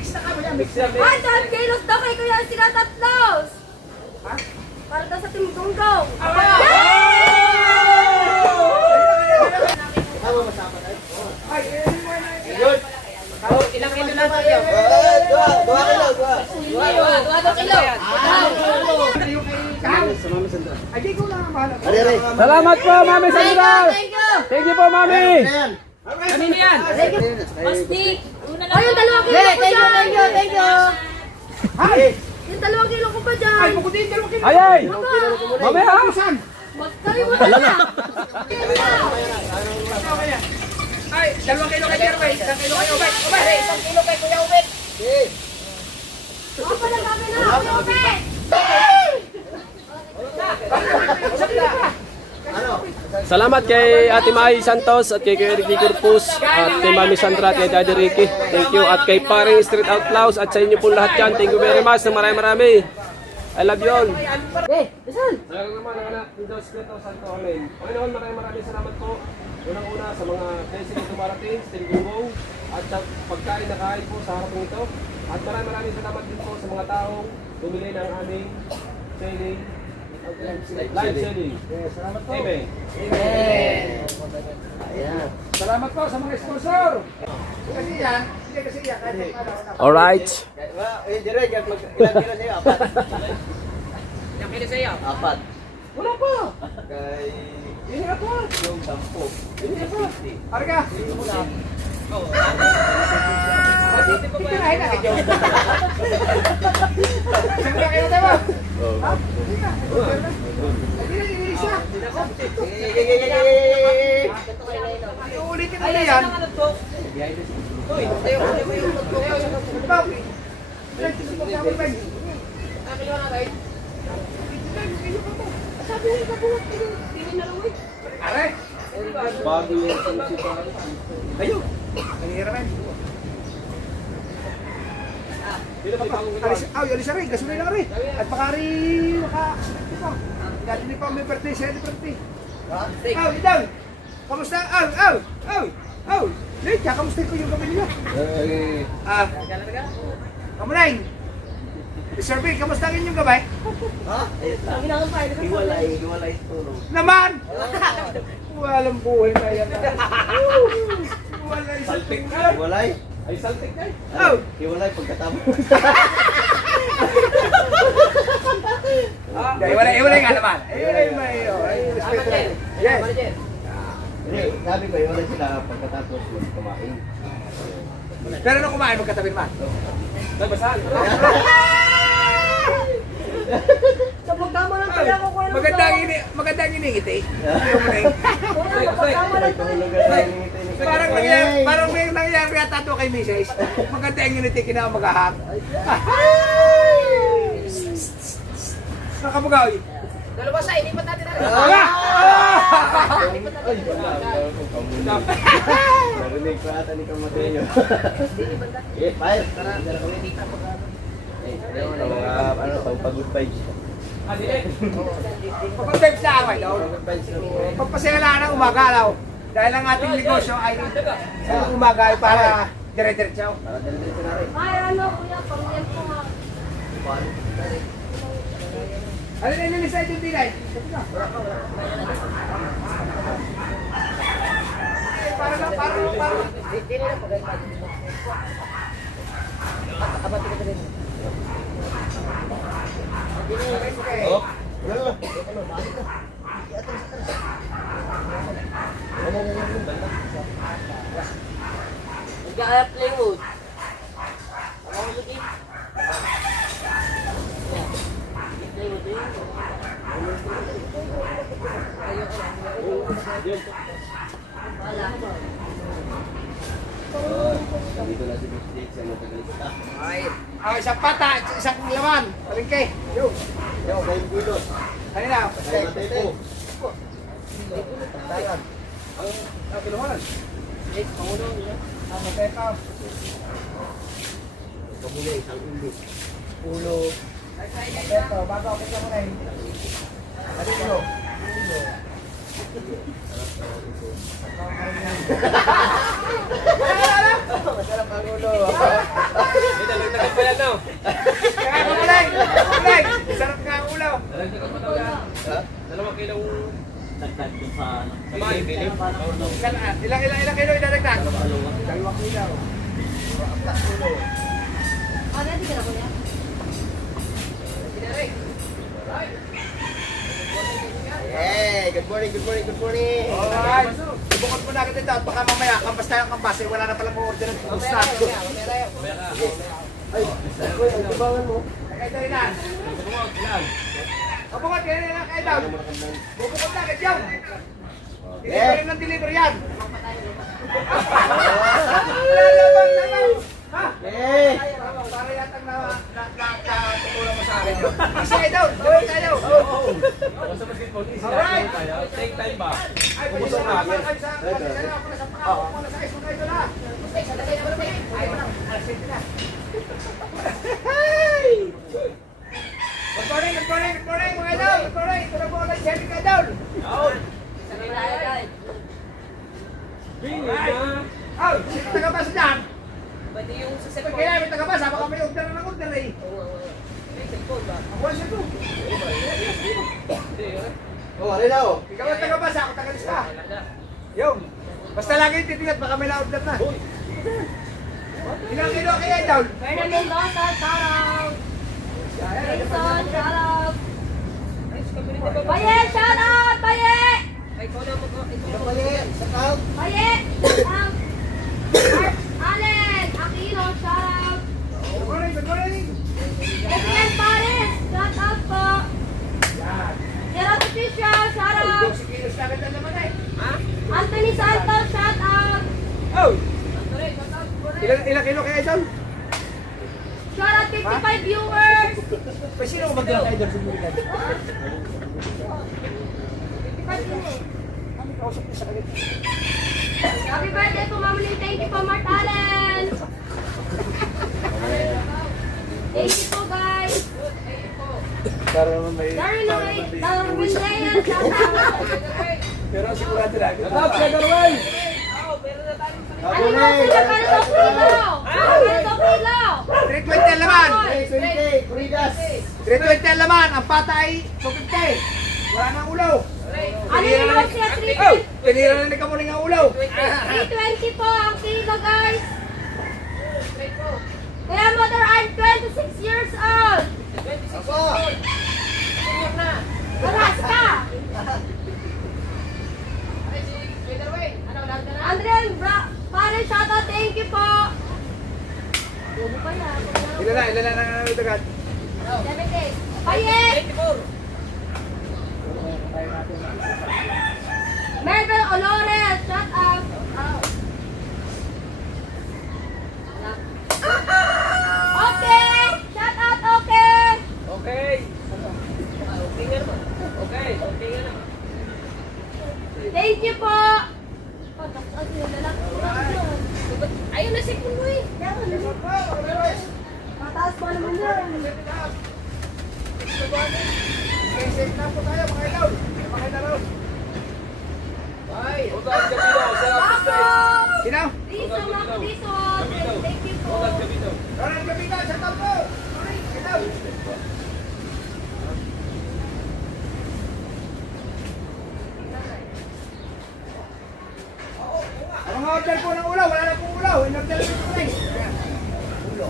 mix na ka ba yan? Mix na. Ay, 12 kilos daw kay Kuya sila tatlos. Ha? Para daw sa Team Gunggong. Tama masama tayo. Ay, Good. Ilang kilo na tayo? 2 kilo. ay, di ko lang ang bahala. Are. Salamat po, Mami Sandra. Thank you. Thank you po, Mami. Ayan. Kanino yan? Plastic. Ay, yung 2 kilo ko dyan. Thank you. Ay! Yung 2 kilo ko pa Ay, dyan. pukutin, dalawa kilo. Ay, ay. Baka, Mami, ha? Saan? magkali mo na. Ay, 2 kilo kay Jerway. 1 kilo kay Obet. Obet! 1 kilo kay Kuya Ubet. Ako pala kami na. Open. Salamat kay Ate Mai Santos at kay Ricky Corpus at kay Mami Sandra at kay Daddy Ricky. Thank you. At kay paring Street Outlaws at sa inyo po lahat dyan. Thank you very much. Marami. I love you all. Salamat naman ang anak ni Dos Quito Santo Amen. Panginoon, maraming salamat po. Unang-una sa mga blessing na dumarating, still gumong, at sa pagkain na kain po sa harap ito. At maraming salamat din po sa mga taong bumili ng aming selling, live selling. Salamat po. Amen. Ayan. Salamat po sa mga sponsor. Kasi yan, hindi kasi yan. Alright. Dire, ilang kilo sa'yo? 4. Ilang kilo sa'yo? 4. Wala pa. Kay... Hindi nga po. Yung 10. Hindi nga po. Arga. Pipirahin na kayo. Saan na kayo tayo? Ha? Hindi na. Hindi na, hindi siya. Iulitin mo na yan. Bakit? Sabi niya kabuhat ko. Hindi na lang. Are? Bago yung sinisita. Ayun. Ang hiramin. Alis na rin. Gasolay lang rin. At pakari dati ni pa may birthday, celebrity. Idang. Kamusta? Late ka, kamusta ko yung gabi niyo? Kamunain. Survey, kamusta ang inyong gabay? Ha? Hiwalay tulong. Naman! Walang buhay na yan. Walay saltik na. Hiwalay? Ay, saltik na eh. Hiwalay pagkatapos. Iwalay nga naman. Respeto. Yes. Hindi, sabi ko, hiwalay sila pagkatapos kumain. Pero nung kumain, magkatabi naman. Nagbasahan. Sa pagkama lang pala ako ko. Magandang iningiti. Pagkama lang Parang may nangyayari yata ito kay Mrs. Maganda ang unity kinaka maghahak. Nakabugaw. Dalawa sa, inipat natin na rin. Narinig ko ata ni Kamateo. Eh, fire. Tara, kami dito. Ano, pag-good vibes. Pag-vibes na ako daw. Pagpasaya lang ng umaga daw. Dahil ang ating negosyo ay sa umaga ay para dire-diretso. Para dali-dali na rin. Ay, ano, kuya, pamilya ko nga. Ano na yung sa yung dinay? Para. Oh, lalo. Nag-a-plywood. Ako ulit eh. Plywood eh. Dito na si Mr. sa mga tagalista. Isang pata, isang laman. Palingke. Yo, Yung 5 kilos. kanina. Kaya matay po. Tangan. Ang kiluhan. Matay pa. Kamuli, isang ulo. Ulo. Ito, bago ako sa muna eh. Ano ulo? Masarap ang ulo. yan, no? Kaya kumulay! Kumulay! Sarap nga ang ulaw. Dalawang kilong Dagdag ko sa ano. kamay. Ilang kilo idadagdag? Dalawang kilo. Oh, ready ka na kuya? Hey, good morning, good morning, good morning. Alright. Ibukod mo na agad ito at baka mamaya kampas tayo ang kampas. Wala na palang order ng gusto. Ay, ang tubangan mo. Kaya ito rin na. Bukod kayo na kayo daw. Bukod na agad yan. Delivery ng delivery yan. Ha? Hey! Para yatang natutulang mo sa akin yun. Isa kayo daw. Gawin tayo. Alright. Take time ba? Ay, pwede sa mga kayo sa ako na sa pangako mo na sa iso kayo na. Ay, alas 7 na. Good morning, good morning, good morning, mga idol. Good morning. Ito na po ulit, Jerry Kadol. Oh, sino tagabasa dyan? Pwede yung sa cellphone. Kaya may tagabasa, baka may order na ng order eh. May cellphone ba? Ako ang sino? Oh, ano na oh? Ikaw ang tagabasa, ako tagalista. Yung. Basta lagi titingat, baka may na-order na. Ilang kilo kaya idol? Fernand Mendoza, shout out! Jason, shout out! Baye, shout out! Baye! Ay, ikaw na mag- Ano pa yan? Sa count? Baye! Shout out! Mark Allen, Aquino, shout out! Good morning, good morning. Etienne Pares, shout out po! Yan. Gerard Official, shout out! 12 kilos na agad na naman eh. Anthony Santos, shout out! Oh! Ilang kilo kaya idol? Shout out 55 viewers! Pa sino ang magdala kay idol sa Burigan? 55 din eh. Ano kausap niya sa kanya? Happy birthday po, Ma'am Lee. Thank you po, Mark Allen. Thank you po, guys. Para naman may... Darwin Reyes, shout out. Pero sigurado na. Natap siya, Darwin! Ano na sila? Ganito kilo. Ganito kilo. 320 ang laman! Hey, 20, Kuridas. 320 ang laman! Ang pata ay 250! Wala nang ulaw! Ano yung mga siya? Oh! Tinira na ni Kamuning ang ulaw! 320 po ang kilo, guys. Kuya Mother, I'm 26 years old. Ako. Balas ka. Andrea, pare, shout out. Thank you po. Ano pa yan? Ilan na nagagad? 70. Paye. 24. Marvel Olores, shout out. Okay, shout out, okay. Okay. Okay nga naman. Okay nga naman. Thank you po. Ayun na si Kunoy. Mataas pa naman yan. Safe na po tayo mga idol! Mga idol! Ay. Huwag ang gabino sa Ako! Sino? Diso, Mako, Diso. Thank you po. Huwag ang gabino. Ronald Gabino! Shout out po! Idol! Ang mga order po ng ulaw, wala na pong ulaw. In-order na po rin. Ulo.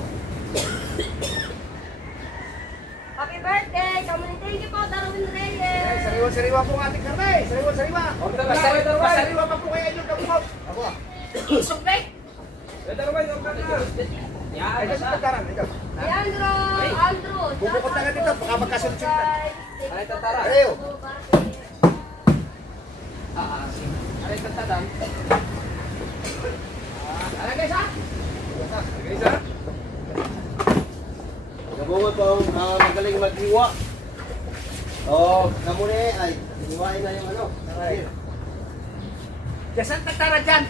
Happy birthday! Thank you po, Darwin Reyes. Sariwa-sariwa po ang ating karne. Sariwa-sariwa. Order na tayo, Darwin. Masariwa pa po kaya idol kabukop. Ako. Sumbay. Darwin, order na. Ay, kasi tataran. Ikaw. Andrew. Bubukod na nga dito. Baka magkasunod-sunod na. Ay, tatara. Ayaw. Ay, tatadan. Ano guys ha? Guys, ha? Gabungan po ang magaling maghiwa. Oh, kamune ay hiwain na yung ano. Diyan tagtara dyan.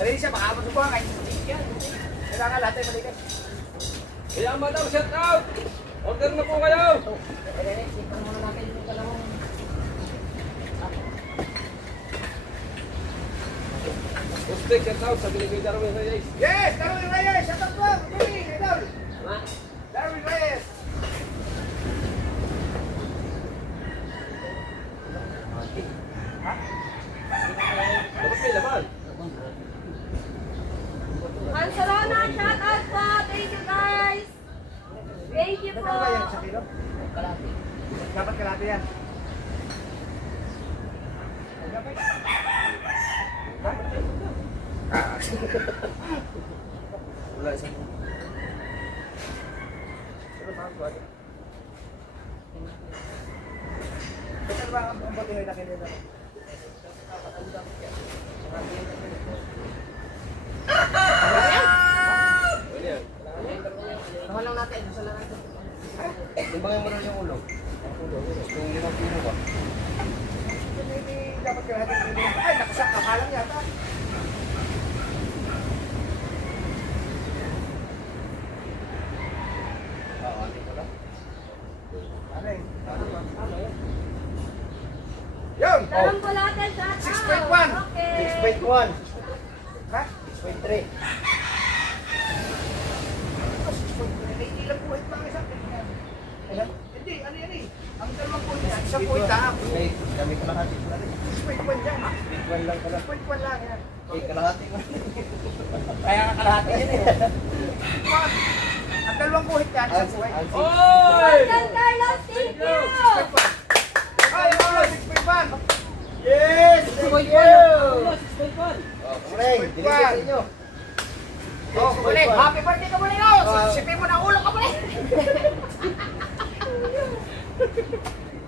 Dali siya, baka masubukan kayo. Kailangan lahat ay balikan. Kaya madam, shout out! Order na po kayo! Uzbek, shout out sa Pilipino Darwin Reyes. Yes! Darwin Reyes! Shout out po! Good morning, idol! Ma. kalahati. Dapat kalahati yan. Wala isang. Ito ba ang bote na kinila? Nawalang natin, gusto lang natin. Timbangin mo na yung ulo. Kung 5 kilo ba? Hindi dapat kalahati kinila. Ay, nakasakalang yata. Oo, hindi ko lang. Ano eh? Yun! Dalang bulate, shout out. 6.1. Okay. 6.1. Ha? 6.3. Hindi lang puwit lang isang ganyan. Hindi, ano yan eh. Ang dalawang puwit yan, isang puwit lang. Okay, kami kalahati. 6.1 yan. 6.1 lang pala. 6.1 lang yan. Eh, kalahati mo. Kaya nga kalahati yan eh. Ang dalawang puwit yan, isang puwit. Jordan Carlos, thank you. Ay, ulo, 6.1. Yes! Thank you! Kumuleng, dilipat sa inyo. Oh, kulit. Happy birthday ka muli, oh. Sipin mo na ulo ka muli.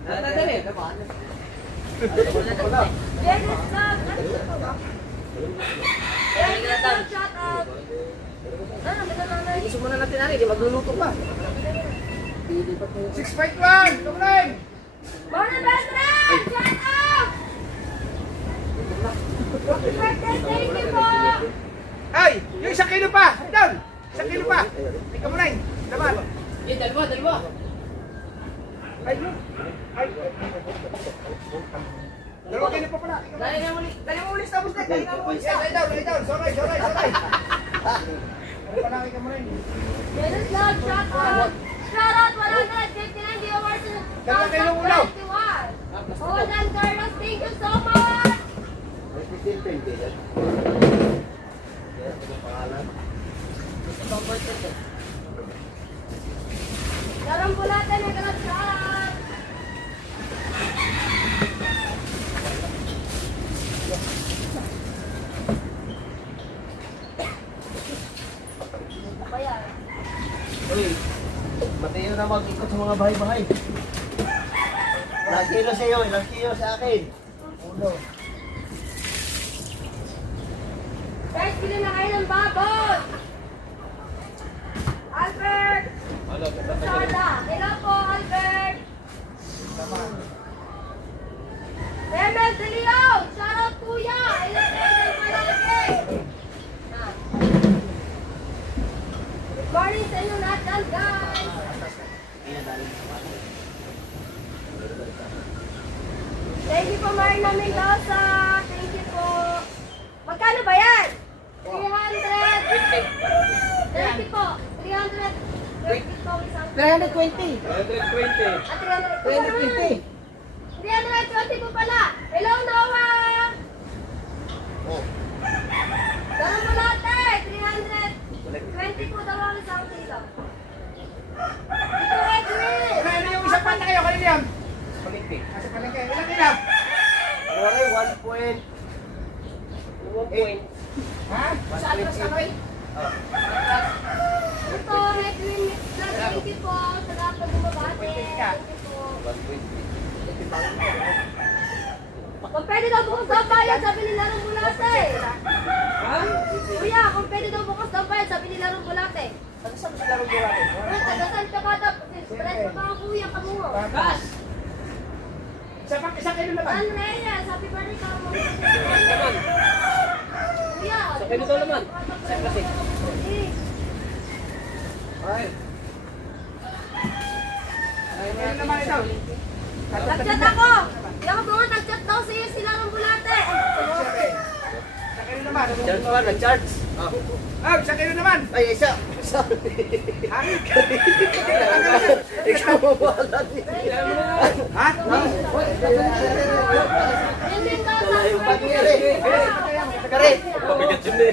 Natadali. Dennis Love, Dennis Love, shout out. Ano, may nanay. Gusto muna natin ano, di magluluto pa. 6.1. Kulit. Mona Beltran, shout out. Happy birthday, thank you po. Ay, yung 1 kilo pa. Down. 1 kilo pa. Ikaw mo na yun. Daman. Yung dalawa. Ay, yun. Ay. 2 kilo pa pala. Dali mo ulit tapos na. Dali mo ulit. Yes, lay down. Sorry. Ano pa lang ikaw mo na yun? Dennis Love, shout out. Shout out 159 viewers in Dalawa kayong ulo. 2021. Jordan Carlos, thank you so much. May 15-20 yan. Yes, ano pangalan? Darang bulate, may kalat shout out. Ano ba yan? Uy, Mateo na mag-ikot sa mga bahay-bahay. Ilang kilo sa'yo, ilang kilo sa akin. Ulo. Guys, pili na kayo ng babot. Albert! Sarda. Hello po, Albert. Remel De Leon! Shout out kuya! Electric palagi! Good morning sa inyo lahat dyan, guys! Thank you po, Marina Mendoza! Thank you po! Magkano ba yan? 300! 30 po! 300! 30 po isang... 320. 120. At 300! 320 po pala! Hello, Noah! Oh, Ganun mo lahat eh! 320 po daw ang isang kilo. Ito, Edwin! Ano yung isa pa na kayo? Kanina yan? palengke. Nasa palengke. Ilang kilo? Ano rin, 1 point. 1 point. Ha? Saan mas ano eh? Ito, Edwin Mixler, thank you po sa lahat ng bumabate. Thank you po. 1.20. Kung pwede daw bukas daw bayad, sabi ni Larong Bulate. Ha? Kuya, kung pwede daw bukas daw bayad, sabi ni Larong Bulate. Ano sa sila rin bulate? Tagasan ka ba daw? Spread mo ba ang kuya ka mo? Gas! Isang kilo naman. San Reyes, happy birthday ka mo. Naman. Kuya, Sa kilo daw naman. Sa plastic. Ay. Kilo naman ito. Nag-chat ako. Yung mga nag-chat daw sa iyo si Larong Bulate. Isang kilo naman. Charge pa, nag-charge. Ah, isang kilo naman. Ay, isa. Ha? Ikaw mo wala din. Ha? Yun din daw sa Pag-iari. Kare. Pabigat yun eh.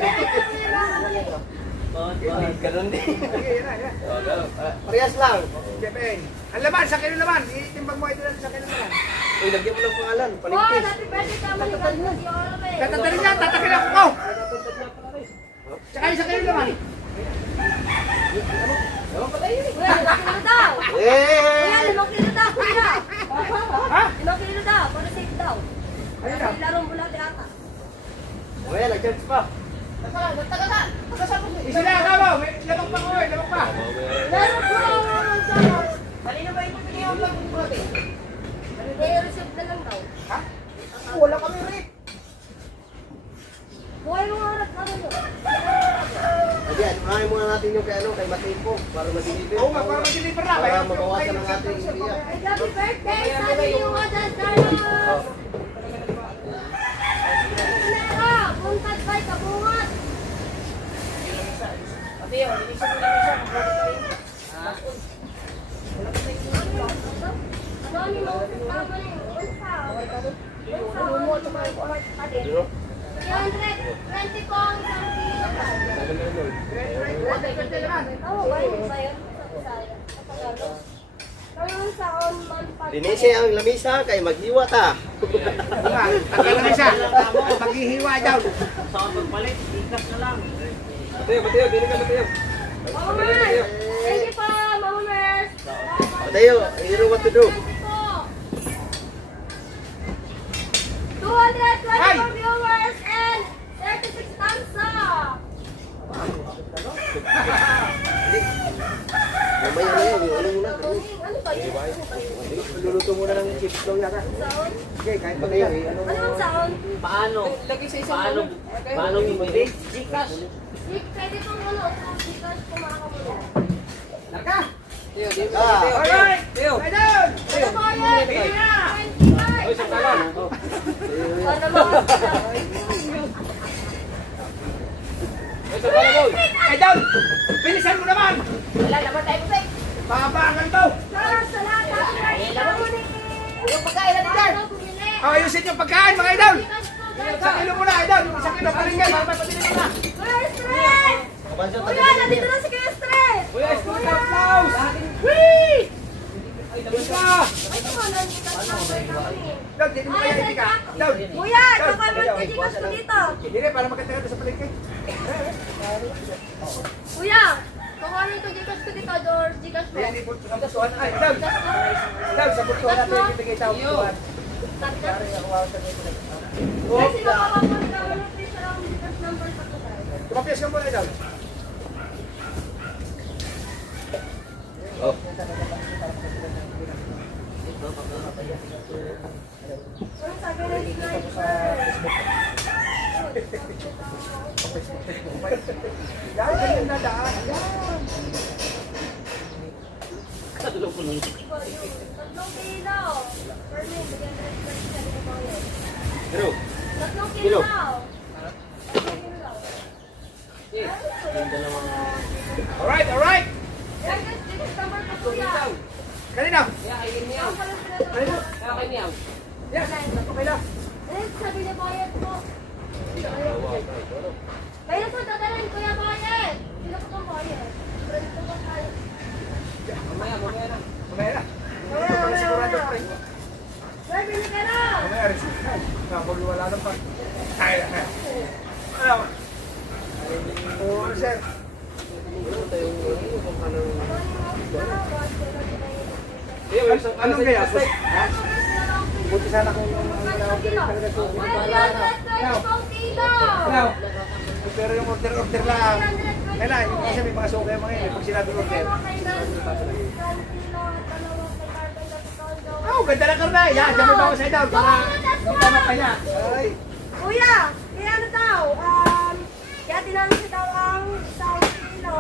Ganun din. Sige, yan na, yan. Parehas lang. Jepeng. Ang laman, sa kilo laman. Itimbang mo ito lang sa kilo laman. Uy, lagyan mo ng pangalan. Oh, Palingkis. happy birthday ka mo ni Orbe. Tatatarin niya, tatakin ako ko. Tsaka yung sa kilo laman. Kuya, 5 kilo daw. Kuya, 5 kilo daw, kuya. Ha? 5 kilo daw, para safe daw. Ayun na. May larong bulate ata. Well, nag-charge pa. Isila ka mo. May lamang pa ko eh, lamang pa. Larong bulate sa kanino ba ito piniyong bulate? May receipt na lang daw. Ha? Wala kami rip. Buhay mo nga oras kami yun. Ayan, unahin muna natin yung kay Matipo para mag-deliver. Oo nga, para mag-deliver na. Para mabawasan ang ating area. Happy birthday, sabi niyo nga dyan, Carlos. Nera, buntad ba'y kabungat? Ano ni mo? Tama ni mo. Unsa? 320 po ang isang kilo. Oo, ba yun ba yun? Karoon sa on-man pag- Dinisi ang lamisa kay maghiwa ta. Diba? Tagal na siya. Maghihiwa daw. Mateo, dili ka Mateo. Mamamers! Thank you po, Mamamers! Tayo, you know what to do. Thank you po. 224 viewers and 36 thumbs up! Mamaya na yun, ano muna. Ano ba yun? Ano ba yun? Luluto muna ng chips daw yata. Saon? Okay, kahit pa Mamaya, kayo. ano. Ano ang saon? Paano bumili? Gcash. Pwede pong ano, because kumakamula. Naka! Ah, Teo. Idol! Ano po yun? Bigyan na! 25! Oy, sa kalan. Ano ba? Oy, sa kalan boy. Idol! Bilisan mo naman! Wala naman tayo sa Papaangal daw! yung pagkain natin dyan. Oh, ayusin yung pagkain mga idol! Sa kilo muna idol! Yung isang kilo palingay! Papapatinin mo na! Kuya Stress! kabansyo, Kuya, nandito na si Kuya Stress! Kuya, school ka, Klaus! Whee! Isa! Ay, ito mo, nandito na kami. Dog, dito mo kaya hindi ka? Dog! Kuya, kakamot ka Gcash ko dito. Hindi rin, para magkatagal sa palingay. Kuya, kukunin ko Gcash ko dito, or Gcash mo. Ayan, ipulto sa putuan. Ay, Dog! Dog, sa putuan natin ibigay tao putuan. Kasi nakakapag ka mo na please lang Gcash number sa kuya. Tumapiyas ka muna, Dog. Ano sabi ng sniper? Yan, ganyan na daan. Yan. Tatlong kilo. Permin, bigyan ka rin sa kuya. Pero, 3 kilo. 3 kilo. Alright, alright! Yan, guys, Gcash number ko kuya. Kanina! Ang pala sila daw. Yan, okay lang. Eh, sabi niya bayad po. Bayad po, dadalhin kuya bayad. Sino po kong bayad? Friend ko po tayo. Mamaya na. Mamaya. Sigurado pa rin. Sir, bili ka na. Mamaya rin. Kapag wala nang pa. Ay, ay. Ano? Oo, sir. Anong kaya? Ha? Buti sana kung order talaga ito. Now, pero yung order lang. Kailan, yung kasi may mga sukay mga yun. Pag sinabi order. Oh, ganda na karna. Yan, dyan may bawa sa idol. Para tama pa niya. Ay. Kuya, kaya ano daw? Kaya tinanong daw ang isang kilo.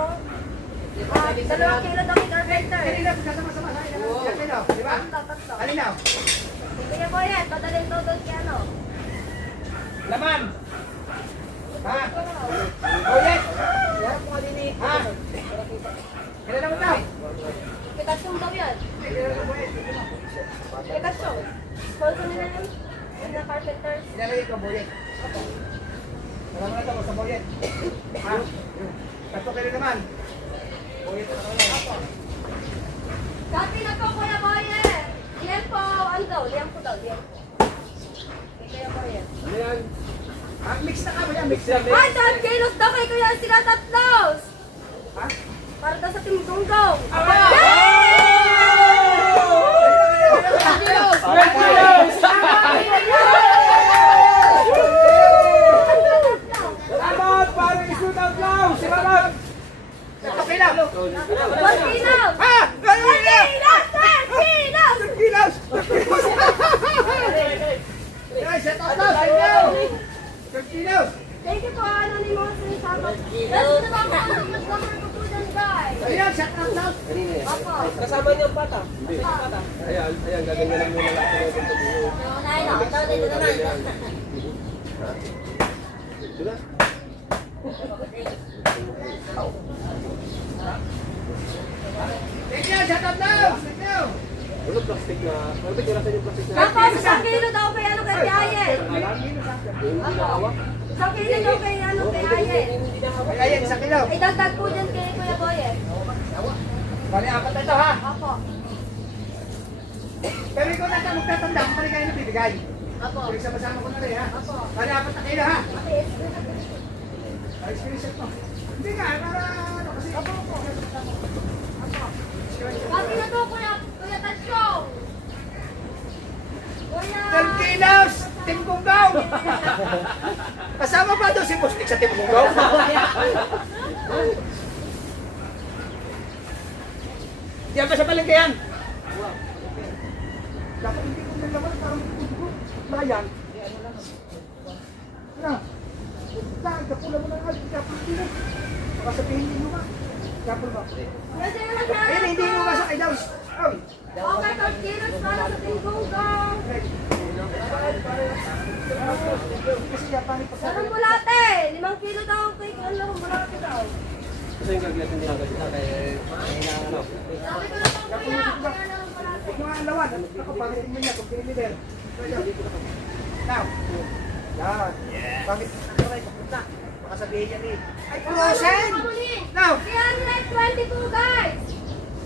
2 kilo daw yung carpenter. Kanina, kasama-sama. Yan kayo, di ba? Tatlo. Kanina. Kuya Boyet, padalhin daw doon kaya ano? Laman. Ha? Oh, yes. Ha? Kailan mo daw? Pikasyong daw yan. Pikasyong. Sponsor nila yun. Yung na carpenters. Ilalagay ko, boyet. Alam mo na ito, sa boyet. Ha? Tato kayo naman. Dati na po, Kuya Boyer. Liyan po, ano daw? Liyan po daw, liyan po. Kay Kuya Boyer. Ano yan? Ah, mix na ka ba yan? Mix na. Ay, 12 kilos daw kay Kuya sila tatlos. Ha? Para daw sa Team Gonggong. Salamat! Parang shoot out lang! Salamat! Tato kayo lang! 12 kilos! Ha! 12 kilos! 12 kilos! Kilos! Guys, shout out lang! Thank you! Kilos! Thank you po, Anonymous and Shoutout. Let's na ba ang number ko po dyan, guys? Ayan, shout out lang! Opo. Kasama niyo ang bata. Kasama yung bata. Ayan, ayan, gaganyan lang muna natin yung punto dito. Unahin na, ito dito naman. Diba? Thank you! Shout out lang! Thank you! Ano plastic na? Ano ba kira sa yung plastic na? Tapos, isang kilo daw kay ano kay Ayen. Opo. Isang kilo daw kay ano kay Ayen. Ayan, 1 kilo. Ay, dagdag po dyan kay Kuya Boyer. Bali, 4 na ito ha. Opo. Pero ikaw na ito, magtatanda kung pali kayo na bibigay. Opo. Pero sama-sama ko na rin ha. Opo. Bali, 4 na kilo ha. Kapit. Ay, screenshot mo. Hindi nga, para ano kasi. Opo. Pati na to, Kuya Tasyong. Kuya. 12 kilos! Team Gunggong! Kasama ba doon si Mustik sa Team Gunggong? Diyan ba sa palengke yan? Dapat hindi ko nalaman, parang layan. Ano? Saan? Kapula mo na nga, kapula dito. Baka sabihin hindi mo ba? Kapula ba? Kasi yung Ayun, hindi mo ba sa kay Daws? Ay! Okay, 12 kilos para sa Team Gonggong. Kasi Japan pa sa Sarang bulate. 5 kilo daw kay ano, bulate daw. Kasi yung gagawin nila kasi ano? Sabi ko na po, Kuya. Kaya naman bulate. Huwag mo nga alawan. Ako, pangit mo niya kung piniliver. Now. Yan. Pangit. Aray, papunta. Baka sabihin niya ni. Ay, frozen! Now. 322 guys.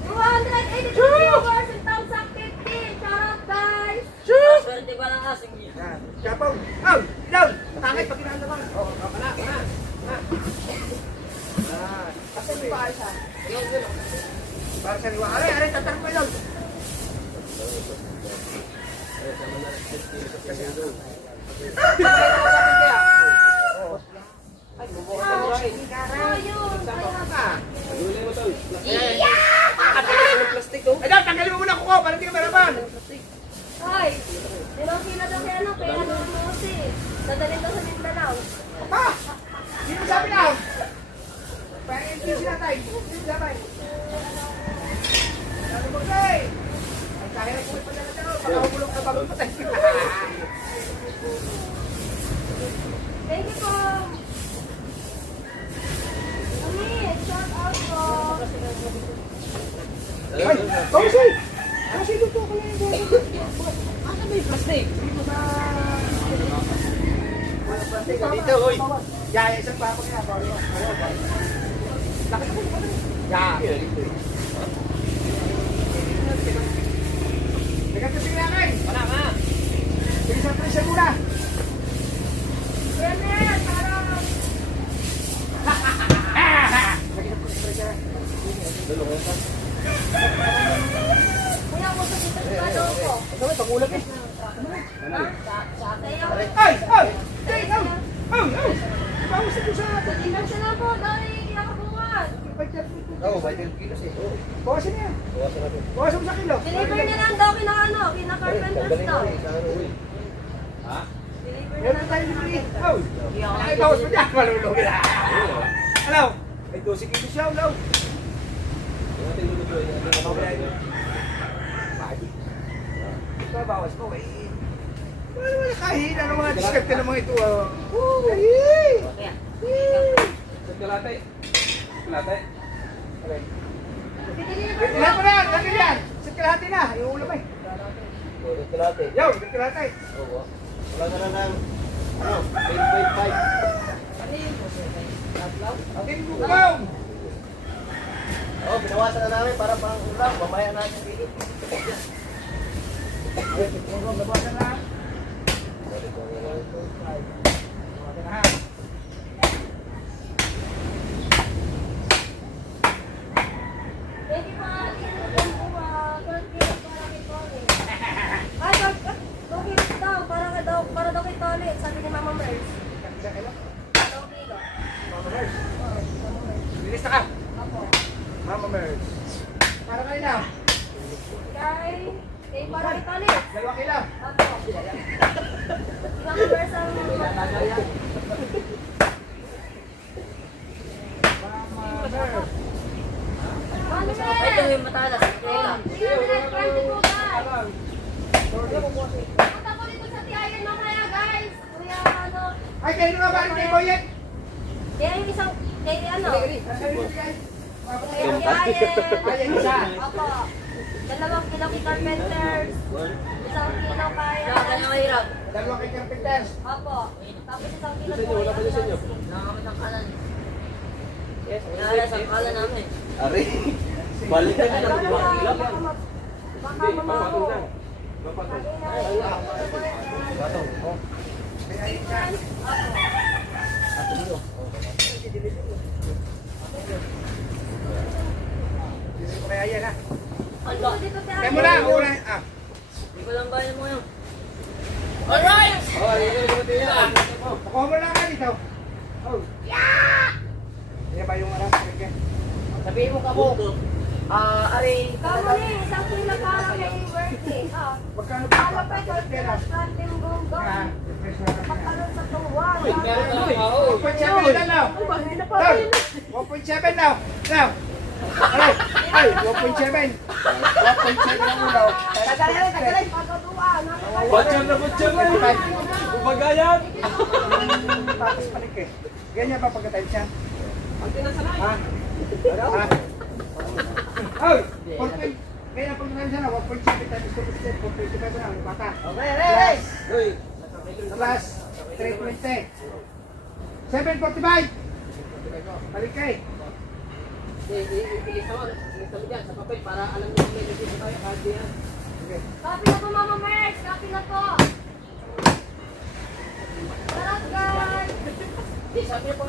282 viewers and thumbs up 15. Shout out guys. Swerte pa lang asing niya. Yan. Kapaw. Oh, down. Tangay pag kinalaman. Oh, pala. Yan. Kasi may para sa. Para sa liwa. Aray, tatarong ko yun. So yun. Kaya Pagulay mo to. Plastic oh. Ay, daw, tanggalin mo muna kuko para hindi ka maraman. Ay, 5 kilo daw kay ano, kay ano Mosi. Dadalhin daw sa Mindanao. Ha? Hindi mo sabi lang. Parang hindi sila tayo. Hindi sila tayo. Ano mo kay? Ay, kaya ko may padala daw. Pakahulog na bago patay. Thank you po. Mami, shout out po. Ay, Tosi! Kasi dito ko lang yung Ano ba yung plastic? dito, hoy. Yeah, isang pa ako niya. Lakit ako. Yeah. Teka, kasi kailangan. Wala ka. Sige sa presya muna. Bernard, parang. Lagi sa presya. Kuya, mo sa dito sa ano ko. Ito may pagulat eh. Sayo. Ay! Ay! Ay! Ay! Ay! Bawas ito sa atin. Tingnan siya lang po, dahil kinakabuhan. Oo, by 10 kilos eh. Bawasan niya. Bawasan natin. Bawasan mo sa kilo. Deliver niya lang daw kina ano, kina carpenters daw. Ha? Deliver niya Meron lang tayo dito eh. Oh! Ay, bawas mo dyan. Malulog na. Hello? Ay, 12 kilos siya. Hello? Yung ating lulutuin. Bawas ko eh. Wala naman nakahina ng mga diskarte ng mga ito. Ay! Sa kalate. Kalate. Deliver Ilan mo na yan? Lagi yan. Sa kalahati na. Yung ulam eh. Oo, kalate. Yo, sa kalahati. Oo. Wala ka na ng, ano, 10.5. Atin mo bang? Oh, binawasan na namin para pang ulam. Mamaya natin pinit. Labasan na. Labasan na. Thank you po, Ate. Don't feel para kay Tony. Ay, don't feel daw, para daw kay Tony. Sabi ni Mama Merz. Don't feel daw. Mama Merz. Bilis na ka. Apo. Mama Merz. Para kayo na. Kay para kay Tony. 2 kilo. Apo. Si Mama Merz ang Mama Merz. Ito yung matalas. Teka. 320 po, guys. Punta ko dito sa Tiayan mamaya, guys. Kuya, ano. Ay, kayo nga ba rin kay Boyet? Kaya yung isang, kay ano. Kay Ay, Tiayan. isa. Opo. 2 kilo kay Carpenters. 1 kilo kaya. Mahirap. 2 kay Carpenters. Opo. Tapos 1 kilo po kay Ambulancing. Nakakamit ang kalan. Yes, nalas ang kalan namin. Ari. Balik na lang. Baka mamaho. Dito ko kaya yan ha. Ano dito tayo? Kaya mo na, una. Ah. Hindi ko lang bayan mo yun. Oh, yun yung buti yan. Nakuha mo lang ka dito. Oh. Yan ba yung aras? Sabihin mo ka mo. Ari. Kamu ni, 1 kilo para kay Bertie. Ah. Magkano ba? Alam pa ito, pinag-planting gonggong. Pagkaroon sa tuwa. Meron na ako. 1.7 na now. 1.7 now. Now. Ay, 1.7. 1.7 ang ulo. Pagkatuwa. Butcher na eh. Bumagayan. Tapos palik eh. Ganyan pa pagkatime siya. Ha? Ha? Ay! 4.0. Ganyan pagkatime siya na. 1.7 times 2.7. 4.5 na. Bata. Okay. Uy. Plus 3.20. 7.45. Balik kay. Ilis mo dyan sa papel para alam niyo kung may nagsito tayo. Kasi yan. Copy na po, Mama Merz. Copy na po. Tara, guys. Sabi niyo po.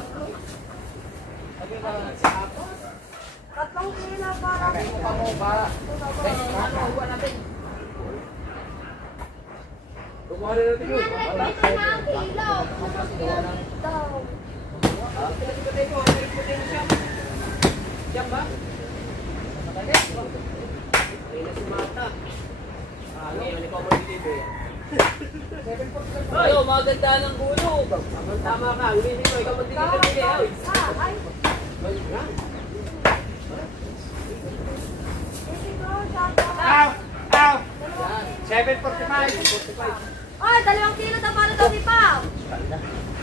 Sabi ba sa apo? 3 kilo para kay Mukha mo ba? Ano huwa natin? Kumuha na natin yun. 300 na ang kilo. Daw. Pinag-ipatay ko. Pinag-ipatay mo siya. Diyan ba? Matagal. Ay, nasimata. Ngayon, ikaw mo dito eh. Ay, maganda ng gulo. Tama ka. Ulitin mo. Ikaw mo dito eh. Ay. Ow! Ow! 7.45. Ay, 2 kilo na para daw si Pao.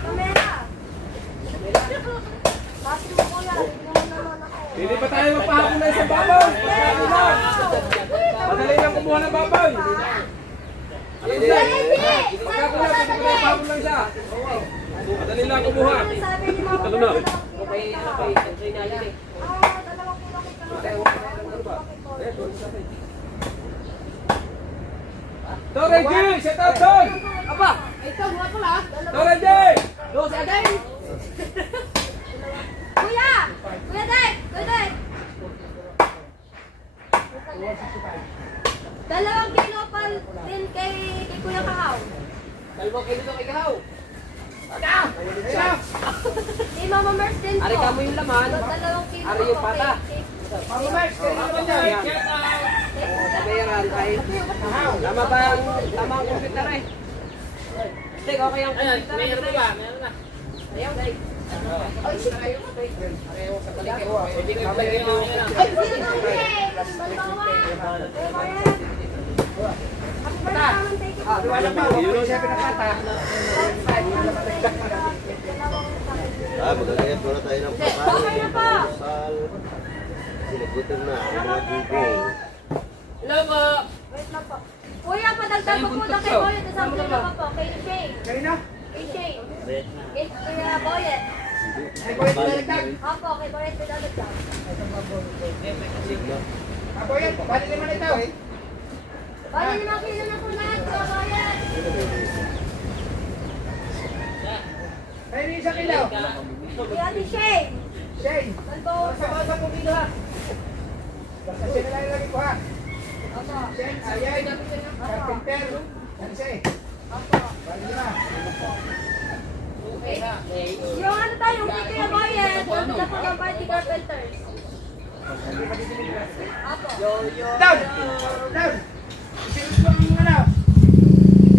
Kamera. Pati mo ko yan. Hindi naman ako. Hindi pa tayo magpahapon na isang babaw. Madali lang kumuha ng babaw. Hindi. Pagkakuha, pwede ko na ipahapon lang siya. Madali lang kumuha. Sabi ni Mama Talo na. Okay, okay. Enjoy na yun eh. 2 kilo kita. Tore G! Shout out Ton! Aba, ito, huwag ko lang. Tore G! Dos agad. Kuya! Kuya Dek! Kuya Dek! 2 kilo pa din kay Kuya Kahaw. 2 kilo to kay Kahaw. Ayun! Si Mama Merz din po. Ari ka mo yung laman. 2 kilo Ari yung po pata. Mama Merz, kayo naman yan. Sabayaran ay. Tama ba ang computer eh? Steak, okay ang computer. Meron ba? Meron na. Ayaw, guys. Ay, shit. Ayaw sa balik eh. Hindi ko ibigay yung mga yun. Ay, sino nang cake? Balbawa. Kuya Marian. Happy birthday naman, thank you po. Wala pa, 1.7 na kata. Ah, magagayat muna tayo ng pagkain. Okay na po. Sal. Sinagutin na ang mga bibig. Hello po. Wait lang po. Kuya, padagdag ko po na kay Boyet. Isang kilo pa po. Kay Shane. Kayo na? Kay Shane. Kay Kuya Boyet. Ay, Boyet, pinalagdag. Opo, kay Boyet pinalagdag. Boyet, bali naman ito eh. Bali 5 kilo na po lahat, Kuya Boyet. Ay, yung isang ilaw. Si Ate Shane. Shane. Santosa. Basta po dito ha. Basta siya na lang ilagay ko ha. Opo. Shane, Ayay, Carpenter. Ano siya eh? Opo. Bali na. Yung ano tayo, yung kay Kuya Boyet, yung na po ng Party Carpenters. Opo. Down! Down! Sinunod mo ang ano?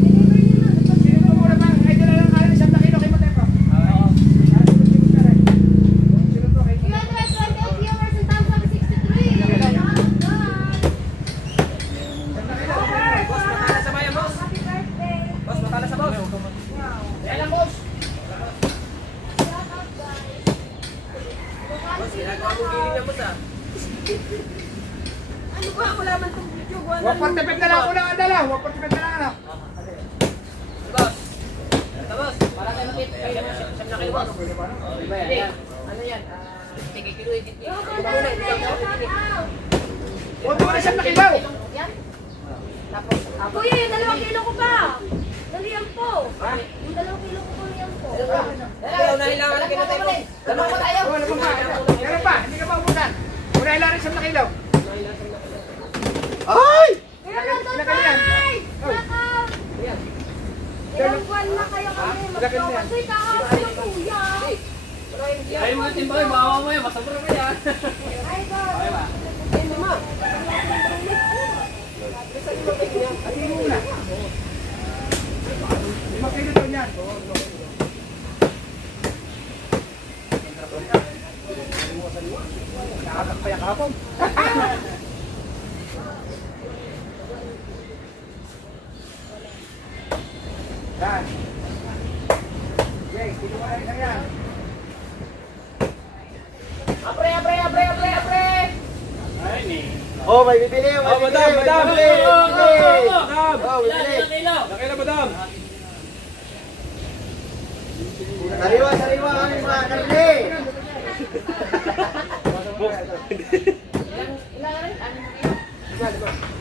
Deliver niyo na. Sinunod mo muna ba? Ay, dala lang kalan 1 kilo kay Matepo. Sinunod na rin. Sinunod mo kay 328 viewers in Tampa 63. Boss, matala sa bayan, boss. Happy birthday. Boss, matala sa boss. Yan lang, boss. Shout out, guys. Boss, ginagawa mo gilin niya, boss, ah. Ano ba? Wala man itong video. Huwag pagtipid na lang ako ng andala. Huwag pagtipid na lang ano. Boss. Ito, boss. Para tayo makit. Kaya naman, siyam na kayo, boss. Diba yan? Ano yan? Kilo, edit niya. Yung birthday, shout out. Huwag mo na 1 kilo. Yan. Tapos, Kuya, yung 2 kilo ko pa. Naliyan po. Yung 2 kilo ko po niyan po. Ayaw na ilangan lagi na tayo. Dalawa pa tayo. Wala pa ba? Meron pa. Hindi ka pa umutan. Wala ilan rin 1 kilo. Ay! Kaya nandun guys! Shout out. Ilang buwan na kayo kami mag-jokas. Uy, kahapon yung kuya. Ay, mga timbay, bawa mo yan. Masabro mo yan. Ay, God. Ay, mama. At hindi muna. 5 kilo to niyan. Nakakapaya kahapon. Yan. Jay, kinuha na rin lang yan. Apre, apre, apre, apre, apre. Oh, may bibili, may Oh, bibili, madam, may madam. bibili, may bibili. Madam. Oh, bibili. Laki na, madam. Sariwa, sariwa kami mga karne.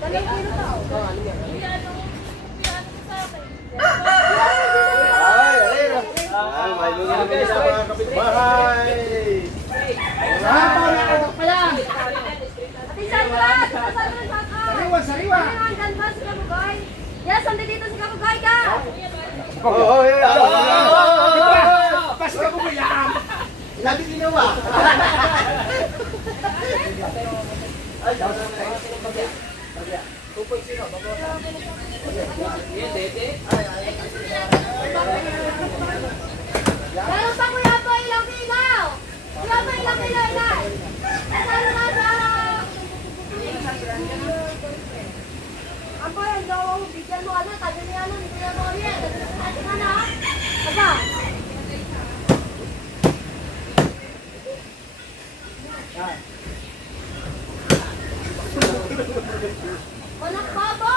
Dalawang kilo daw. Ay, alin. Ay, may bibili sa mga kapitbahay. Hapon na ako pa yan. Ate Sandra! Ate Sandra, shout out. Sariwa, sariwa. Ano yung hanggan ba si Kabugay? Yes, andi dito si Kabugay ka. Oh, yeah. Pas ka bumayaan. Lagi ginawa. Ay, Meron pa kuya po ilang ilaw. Kuya po ilang ilaw, ilay. Nasaan na sa... Ang po yan, daw ang bigyan mo ano, tagal niya ano, hindi niya mo yan. Ating ano, ha? Aba. Walang babo!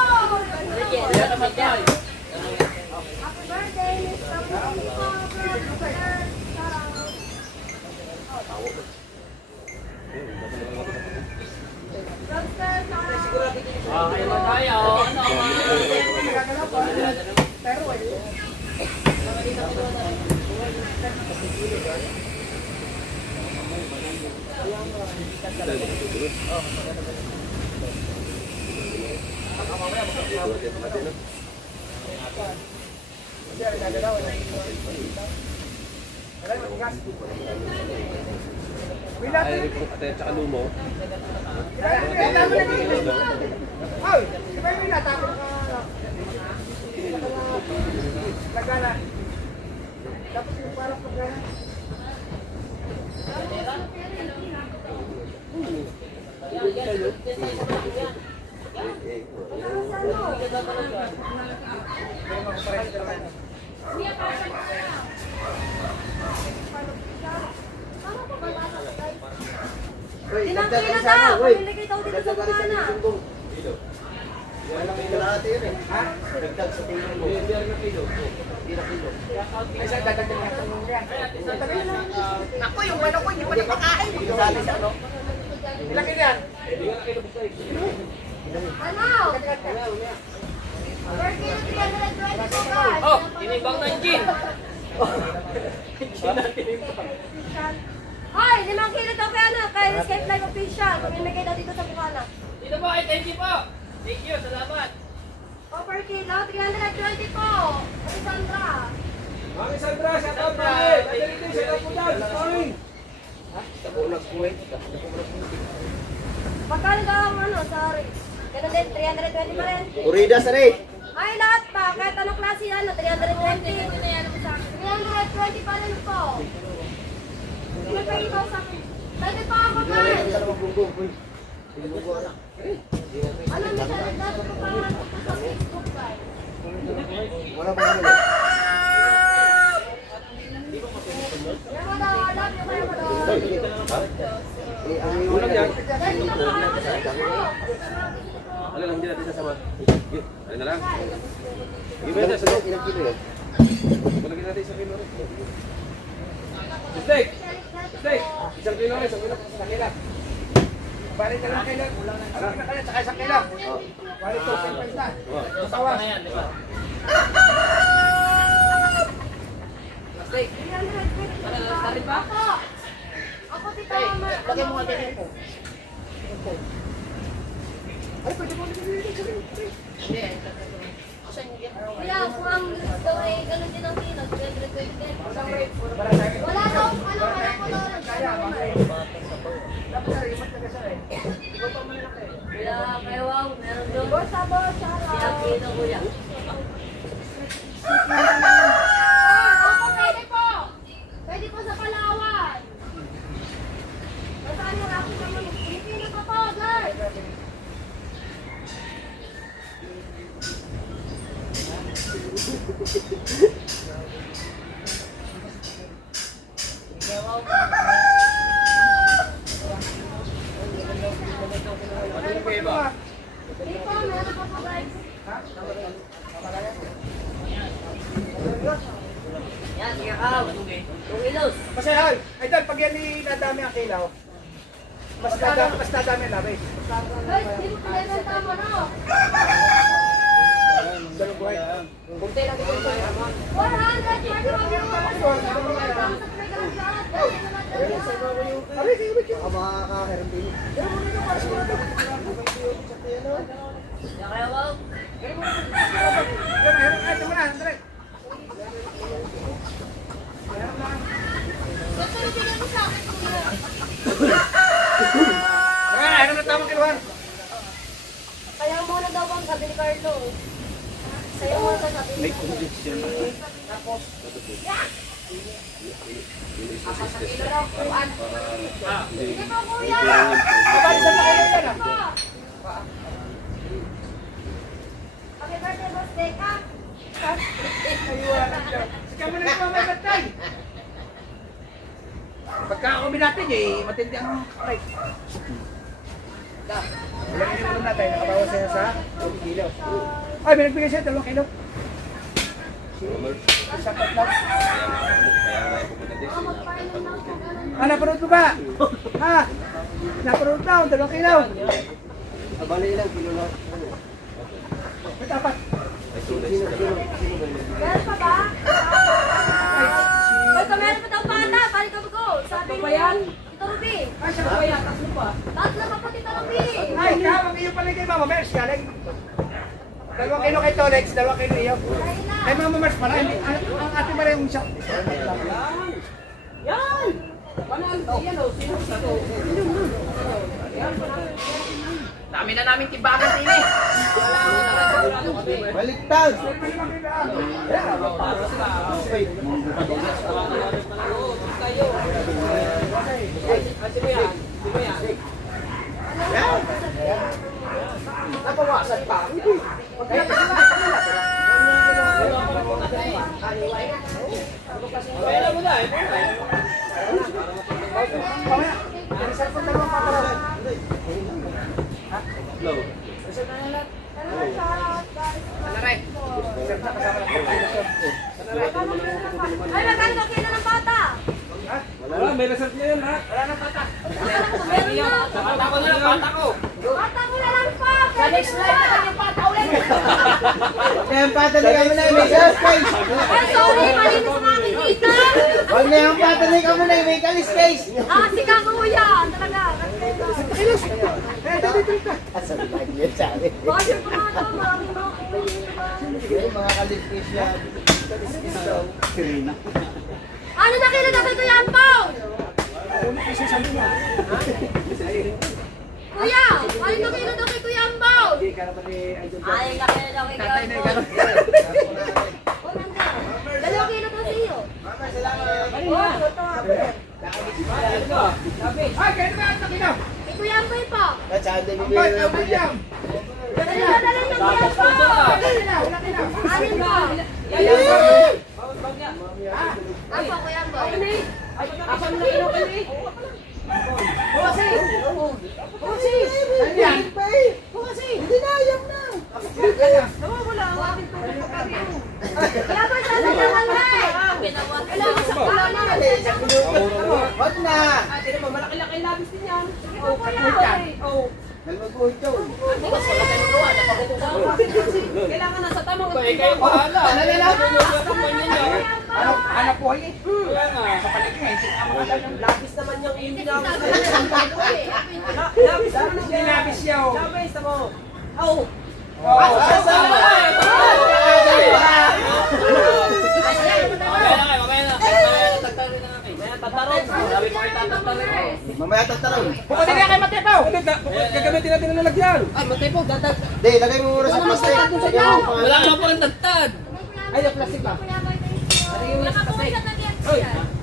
Happy birthday, Mr. Ay, mataya, oh. Ano, Ay, ate, tsaka lumo. Ay, di ba yung natapos ka? Lagana. Tapos yung parang paggana. Uy, Ilang dagdag kilo isa na, daw? uy. Pamilagay daw dito sa Dagdag isa bungana. na, sumbong. Kalahati yun eh. Ha? Dagdag sa tingin mo. Hindi na kilo. Hindi na kilo. Ay, saan dadagdag na ito yan? Tabi na. Ako, yung ano ko, hindi pa napakain. Kasali siya, no? Ilang kilo yan? Hindi na kilo basta. Ano? Per kilo 320 po guys. Oh, tinimbang ng gin. Hoy, 5 kilo to kay ano, kay Escape Life Official. Pamimigay daw dito sa Bukana. Dito po, ay thank you po. Thank you, salamat. O per kilo, 320 po. Kay Sandra. Mami Sandra, shout out mami. Dadalhin shout out po dyan. Morning. Magkano daw ang ano, sorry. Ganun din, 320 pa rin. Urida sa rin. Ay, lahat pa. Kahit anong klase ano, 320. 320 pa rin po. Hindi pa ikaw sa akin. Pwede pa ako guys. Ano, minsan, dati ko pa sa Facebook guys. Wala pa yun. Kaya mo daw, love you kayo mo daw. Ulam yan. Dahil ito pa ako sa Facebook. Ano lang, hindi natin sasama. Ano na lang. Give me sa loob. Ilang kilo yun? Palagyan natin isang kilo rin. Steak! Steak! Isang kilo rin, isang kilo. Isang kilo. Balik ka lang kilo. Ano ka na, saka isang kilo. Balik to, pagpag na. Masawas. Ako, tita, Lagyan mo nga din po. Ay, pwede mo Hindi. Asan yung gin? Kuya, kung ang daw ay ganun din ang kilo, 320 din. para sa akin. Wala daw, ano, wala ko daw. Kaya, bakit? Dapat sa rimat na kasi eh. Ikaw pa malaki. Kuya, kaya wow, meron doon. Bosa, bosa. Kaya kilo, kuya. Ako, pwede po. Pwede po sa Palawan. Nasaan yung aking naman? Pilipino pa po, guys. Hindi po, meron pa po, guys. Yan, sige ka. 2 kilos. Kasi ay, idol, pag yan nadami ang kilaw, mas nadami ang labis. Guys, hindi mo pinaganda mo, no? Dalawang buhay. Kunti lang ito yung yaman. 100 for the viewers. Aray, sige, wait. Ako makakahiram din. Yan kaya wow. Yan, meron. Ay, ito mo na, Andre. Meron na. Gusto rin bigyan mo sa akin, kuya. Ay, ano na tamang kiluhan? Kaya muna daw bang sabi ni Carlo. Sa'yo muna sa sabi ni Carlo. Tapos, kilo daw, kuan. Sige po, kuya. Kapag sa tayo yan, ah. Happy birthday, Boss Deka. Ayun, sige mo na ito, may batay. Pagka ako binatin eh, matindi ang aray. Ilang kilo natin, nakabawas sa'yo sa 2 kilo. Ay, binagbigay sa'yo 2 kilo. Sapat lang. Oh, magpainom lang po, ganun. Ah, napanood mo ba? Ha? Napanood na, 2 kilo. Abali ilang kilo na. May tapat. Meron pa ba? Ay, kung meron pa daw bata, balik ko ko. Sabi niya, Tito Ruby. Ay, siya ba yan? Tatlo pa po, Tito Ruby. Ay, kawang iyo pala kay Mama Mers, galing. 2 kilo kay Tolex, 2 kilo iyo. Ay, Mama Mers pala, ang ate pala yung siya. Yan! Panal, yan o, sino ito? Dami na namin timbangan din eh. Baliktad! Kayo. Sino yan? Sino yan? Napawasan pa. Kaya Pera mo na eh. Mamaya, bilisan ko 2 pa. Low. Bilisan na lang. Ay, magkano kilo ng bata? Wala, may result na yun lahat. Meron na. Bata ko na, bata ko. Bata ko na lang pa. Sa next slide na kanyang pata ulit. Kaya ang patali kami na may case. Ay, sorry, mali na sa akin dito. Huwag na yung patali kami na may case. Ah, si Kakuya. Talaga. Sabi lagi niya sa akin. Bakit pa nga ito? Maraming mga kuya. Yung mga kaliskis yan. Kaliskis daw. Ano na kilo na kay Kuya Ampaw? Kuya, ano na kilo na kay Kuya Ampaw? Ay, nakilo na kay Kuya Ampaw. Dalawang kilo to siyo. Oh, ito. Ay, kaya na ang sakina. Kay Kuya Ampaw po. At saan din bibili ng bulya. Dalawa na lang ng Kuya Ampaw. Alin po? Apo, Kuya Ampaw. Asan na kilo ka ni? Kaya ba siya nalaman na eh? Kailangan sa kulang na. Huwag na. Ate naman, malaki-laki labis din yan. Ito, Kuya. Oh. Nalmaguhit daw. Kailangan nasa tamang Kayo bahala. Ano po ay? Kaya nga. labis naman yung hindi na ako. Labis naman yung Sinabis siya oh. labis na mo. Oh. Mamaya tatarong. Bukod din kay Matepaw. Gagamitin natin ang lalagyan. Ay, matay po, dadag. Di, lagay mo muna sa plastic. Lagay mo pa. Wala ka pa rin tagtad. Ay, yung plastic ba?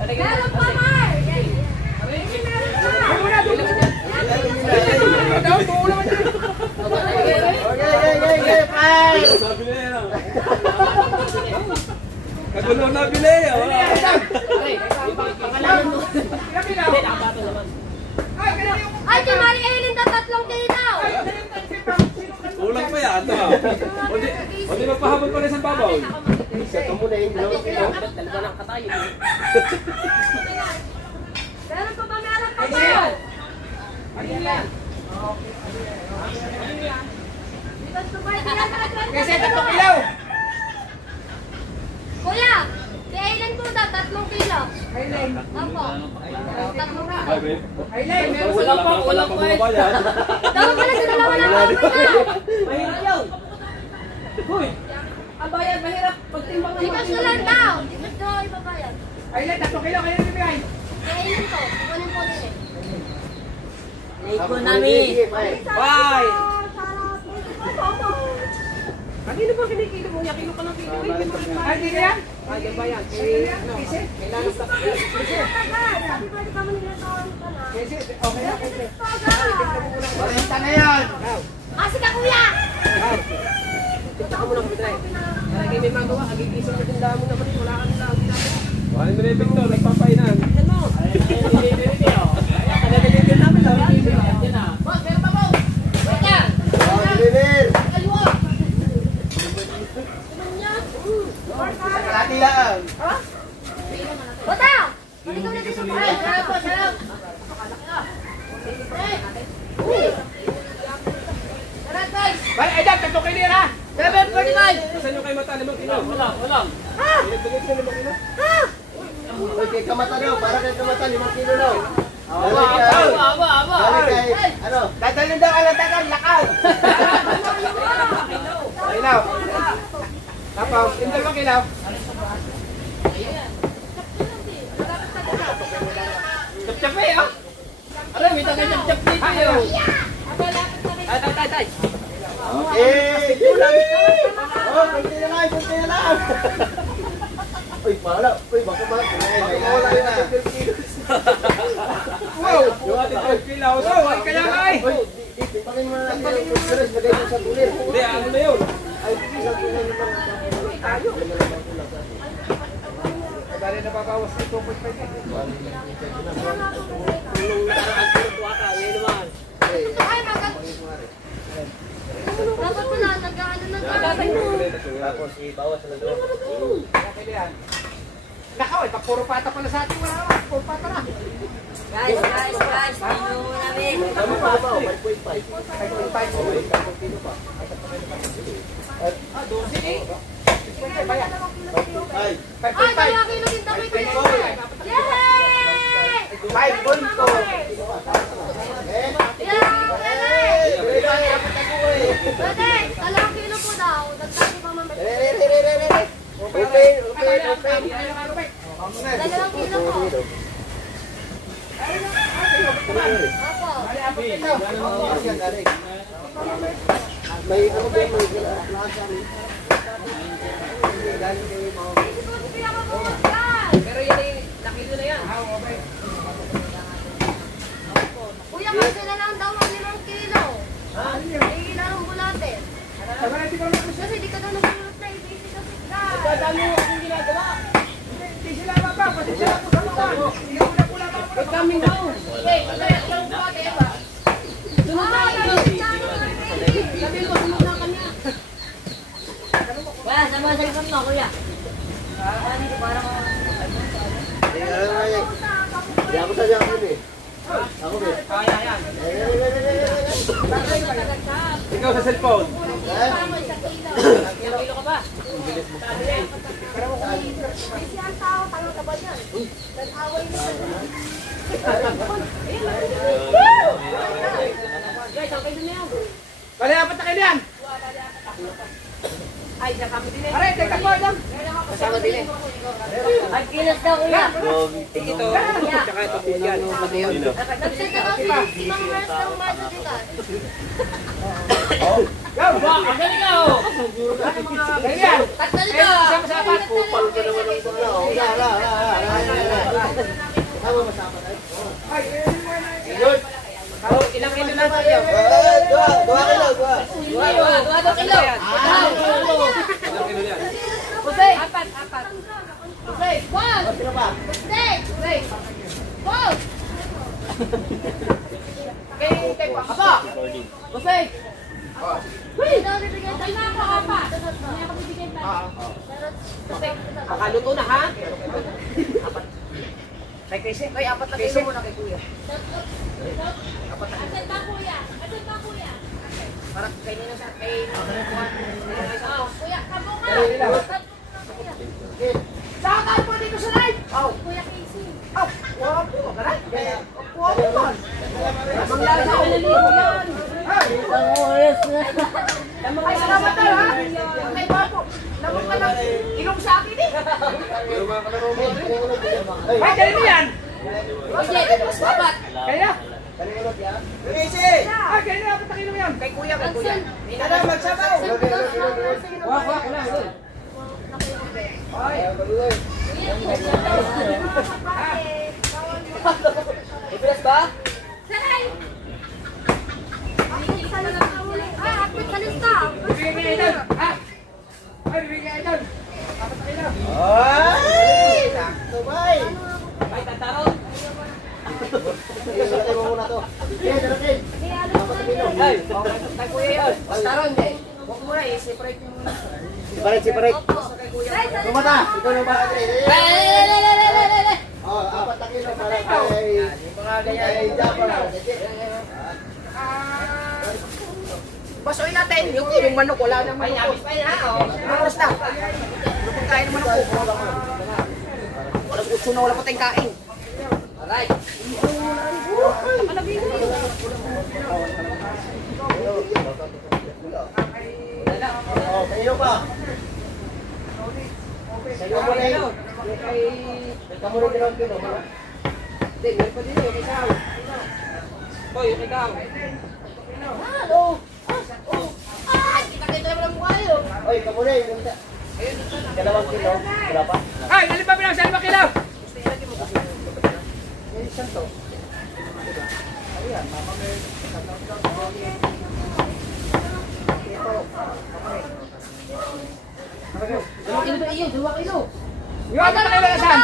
Meron pa, Mar! Okay, fine. Nabili na yan. Kagulo nabili. Ay, kay Mari Ellen na 3 kilo! Kulang pa yan. O di mapahabol pa rin sa babaw. Ito muna yung globe. Dalawa ng katayo. Meron pa ba? Meron pa ba? Bigas ko ba? Hindi yan Kasi 3 kilo. Kuya, si Ellen po daw, 3 kilo. Opo. 3 kilo. Aileen, meron Wala pa, wala pa. Daw pala sa dalawa ng mga kuya. Mahirap yun. Hoy, ang bayad mahirap. Pagtimbang ng Bigas na lang daw. Bigas daw ibabayad. Aileen, 3 kilo. Kaya nabibigay. Si Ellen po, kunin po din eh. Sige, fine. Bye! Kanino ba kinikilo mo? Yakilo ka ng kilo. Ay, di kaya? Ay, yung bayan. Kailangan sa Kasi, okay na. Kasi. 40 na yan. Kasi ka kuya! Punta ka muna kapitray. Para kayo may magawa, agigising mo din mo naman. Wala ka nila. Kuhanin mo na yung Victor, nagpapainan. Yan mo. Nalagay namin. Boss, meron pa po. Wait yan. Deliver. Kaliwa. Kalati lang. Bota! Ikaw na dito. Ay, sarap po, sarap. Sarap guys! Bye, ay, 3 kilo yan ha. 7.49. Saan yung kay Mata? 5 kilo. Wala. Pinagbigay sa 5 kilo. Huwag kay kamata daw. Para kay kamata, 5 kilo daw. Aba. Dali kay, ano? Dadalhin daw ka lang tagal, lakaw. Kilaw. Tapaw, yung 2 kilo. Chap-chap eh, ah. Aray, may tagay chap-chap dito yun. Tay. Okay. Kulang. Oh, kunti na lang. Uy, bahala. Uy, baka wala na. Wow. Yung ating 5 kilo. Oh, ay, kaya nga eh. Uy, di, pipakin mo na natin yung pagkakas. Lagay mo sa tulir. Hindi, ano na yun? Ay, isang tulir naman. Dali na babawas ng 2.5. Ay, dapat pala na Tapos ibawas sa loob. Ilang kilo yan? Nakaw, pag puro pata pala sa atin, wala naman. Puro pata na. Guys, tingnan mo namin. Tama pa ba? 5.5. 5.5. Bayan. Ay, 5.5. Ay, 2 kilo din kami kuya. Yay! 5.4. Pwede, 2 kilo po daw. Dagdag pa mamaya. Open. 2 kilo po. Opo. May ano ba may lasa ni? Pero yun ay nakilo na yan. Kuya, kasi na lang daw ang 5 kilo. May ilang bulate. Kasi di ka daw nagulot na ibisi kasi ka. Dami mo akong ginagawa. Hindi sila mapa. Pati sila po sa mga. Hindi ko na pula pa. Ba't kami daw? Okay, kaya yung bulate ba? Sunod na ito. Sabi mo, sunod na kanya. Kuya, sama sa likod mo, kuya. Hindi ako sa jacket eh. Ako eh. Kaya yan. Ikaw sa cellphone. Ilang kilo ka ba? Kasi ang tao, tanong ka ba yan? Nag-away naman. Guys, okay din na yan. Bali, apat na kayo yan. Ay, siya kami din eh. Aray, teka po, Adam. Kasama din eh. Ang kilos daw, kuya. Ito, tsaka ito po yan. Pati yun. Nagsinta daw si Mang Mars ng Masadikan. Go! Ang galing ka oh! Kayo yan. Tatlo Eh, dito. sama sa apat. Kupal ko naman ang pula. Tama masama tayo. Ay, Good. Ilang kilo lang tayo? Dua kilo. Duwa kilo. Ilang kilo yan? Jose! Apat. Okay, one. Sino pa? Stay. Wait. Go. Kay Papa! Jose! Wait. Ito, bibigyan tayo ng apat. May ako bibigyan tayo. Pakaluto na ha? Kay Casey. Kay apat na kilo muna kay Kuya. Asan ba, kuya? Asan ba, kuya? Para kay Nino sa kay Kuya, kabo ka. Saan po dito sa live? Kuya Casey. Wala po. Karay. Kuha po man. Manglasa ka na libo yan. Ay, salamat na ha. Ay, papo. Lamang ka lang. Ilong sa akin eh. Ay, kaya mo yan. Apat. Kaya? Casey! Ah, kaya na apat na kilo yan. Kay Kuya, kay Kuya. Tara, magsabaw. Wak, wala. Ipilas ba? Bibigyan kayo idol. Ha? Ay, bibigyan kayo idol. Apat na kilo. Ay! Sakto bay! Ay, tatarot. Ilagay mo muna to. Darating. Ay, kay Kuya yun. Tatarot, hindi. Huwag mo na, i-separate mo muna. Separate. Kay Kuya. Lumata! Ikaw na ba? Oh, 4 na kilo para kay... Mga ganyan. Kay Japa. Pasuin natin, yung manok, wala nang manok. Ay, abis pa yun ha, o. Maros na. Ano pang kain ng manok ko? Walang utso na, wala pa tayong kain. Alright. Oh, kayo pa. Sa'yo mo na yun. Kamu rin ginawa kilo. Hindi, meron pa din yung ikaw. Boy, yung ikaw. Hello. Ay, kita kita naman ang mukha yun. Oy, kamu rin. 2 kilo. Wala pa? Ay, alin pa bilang sa 5 kilo? May isang to. Ayan, mama may... Dalawa kilo ba iyo? 2 kilo. Yung apat na kilo na saan?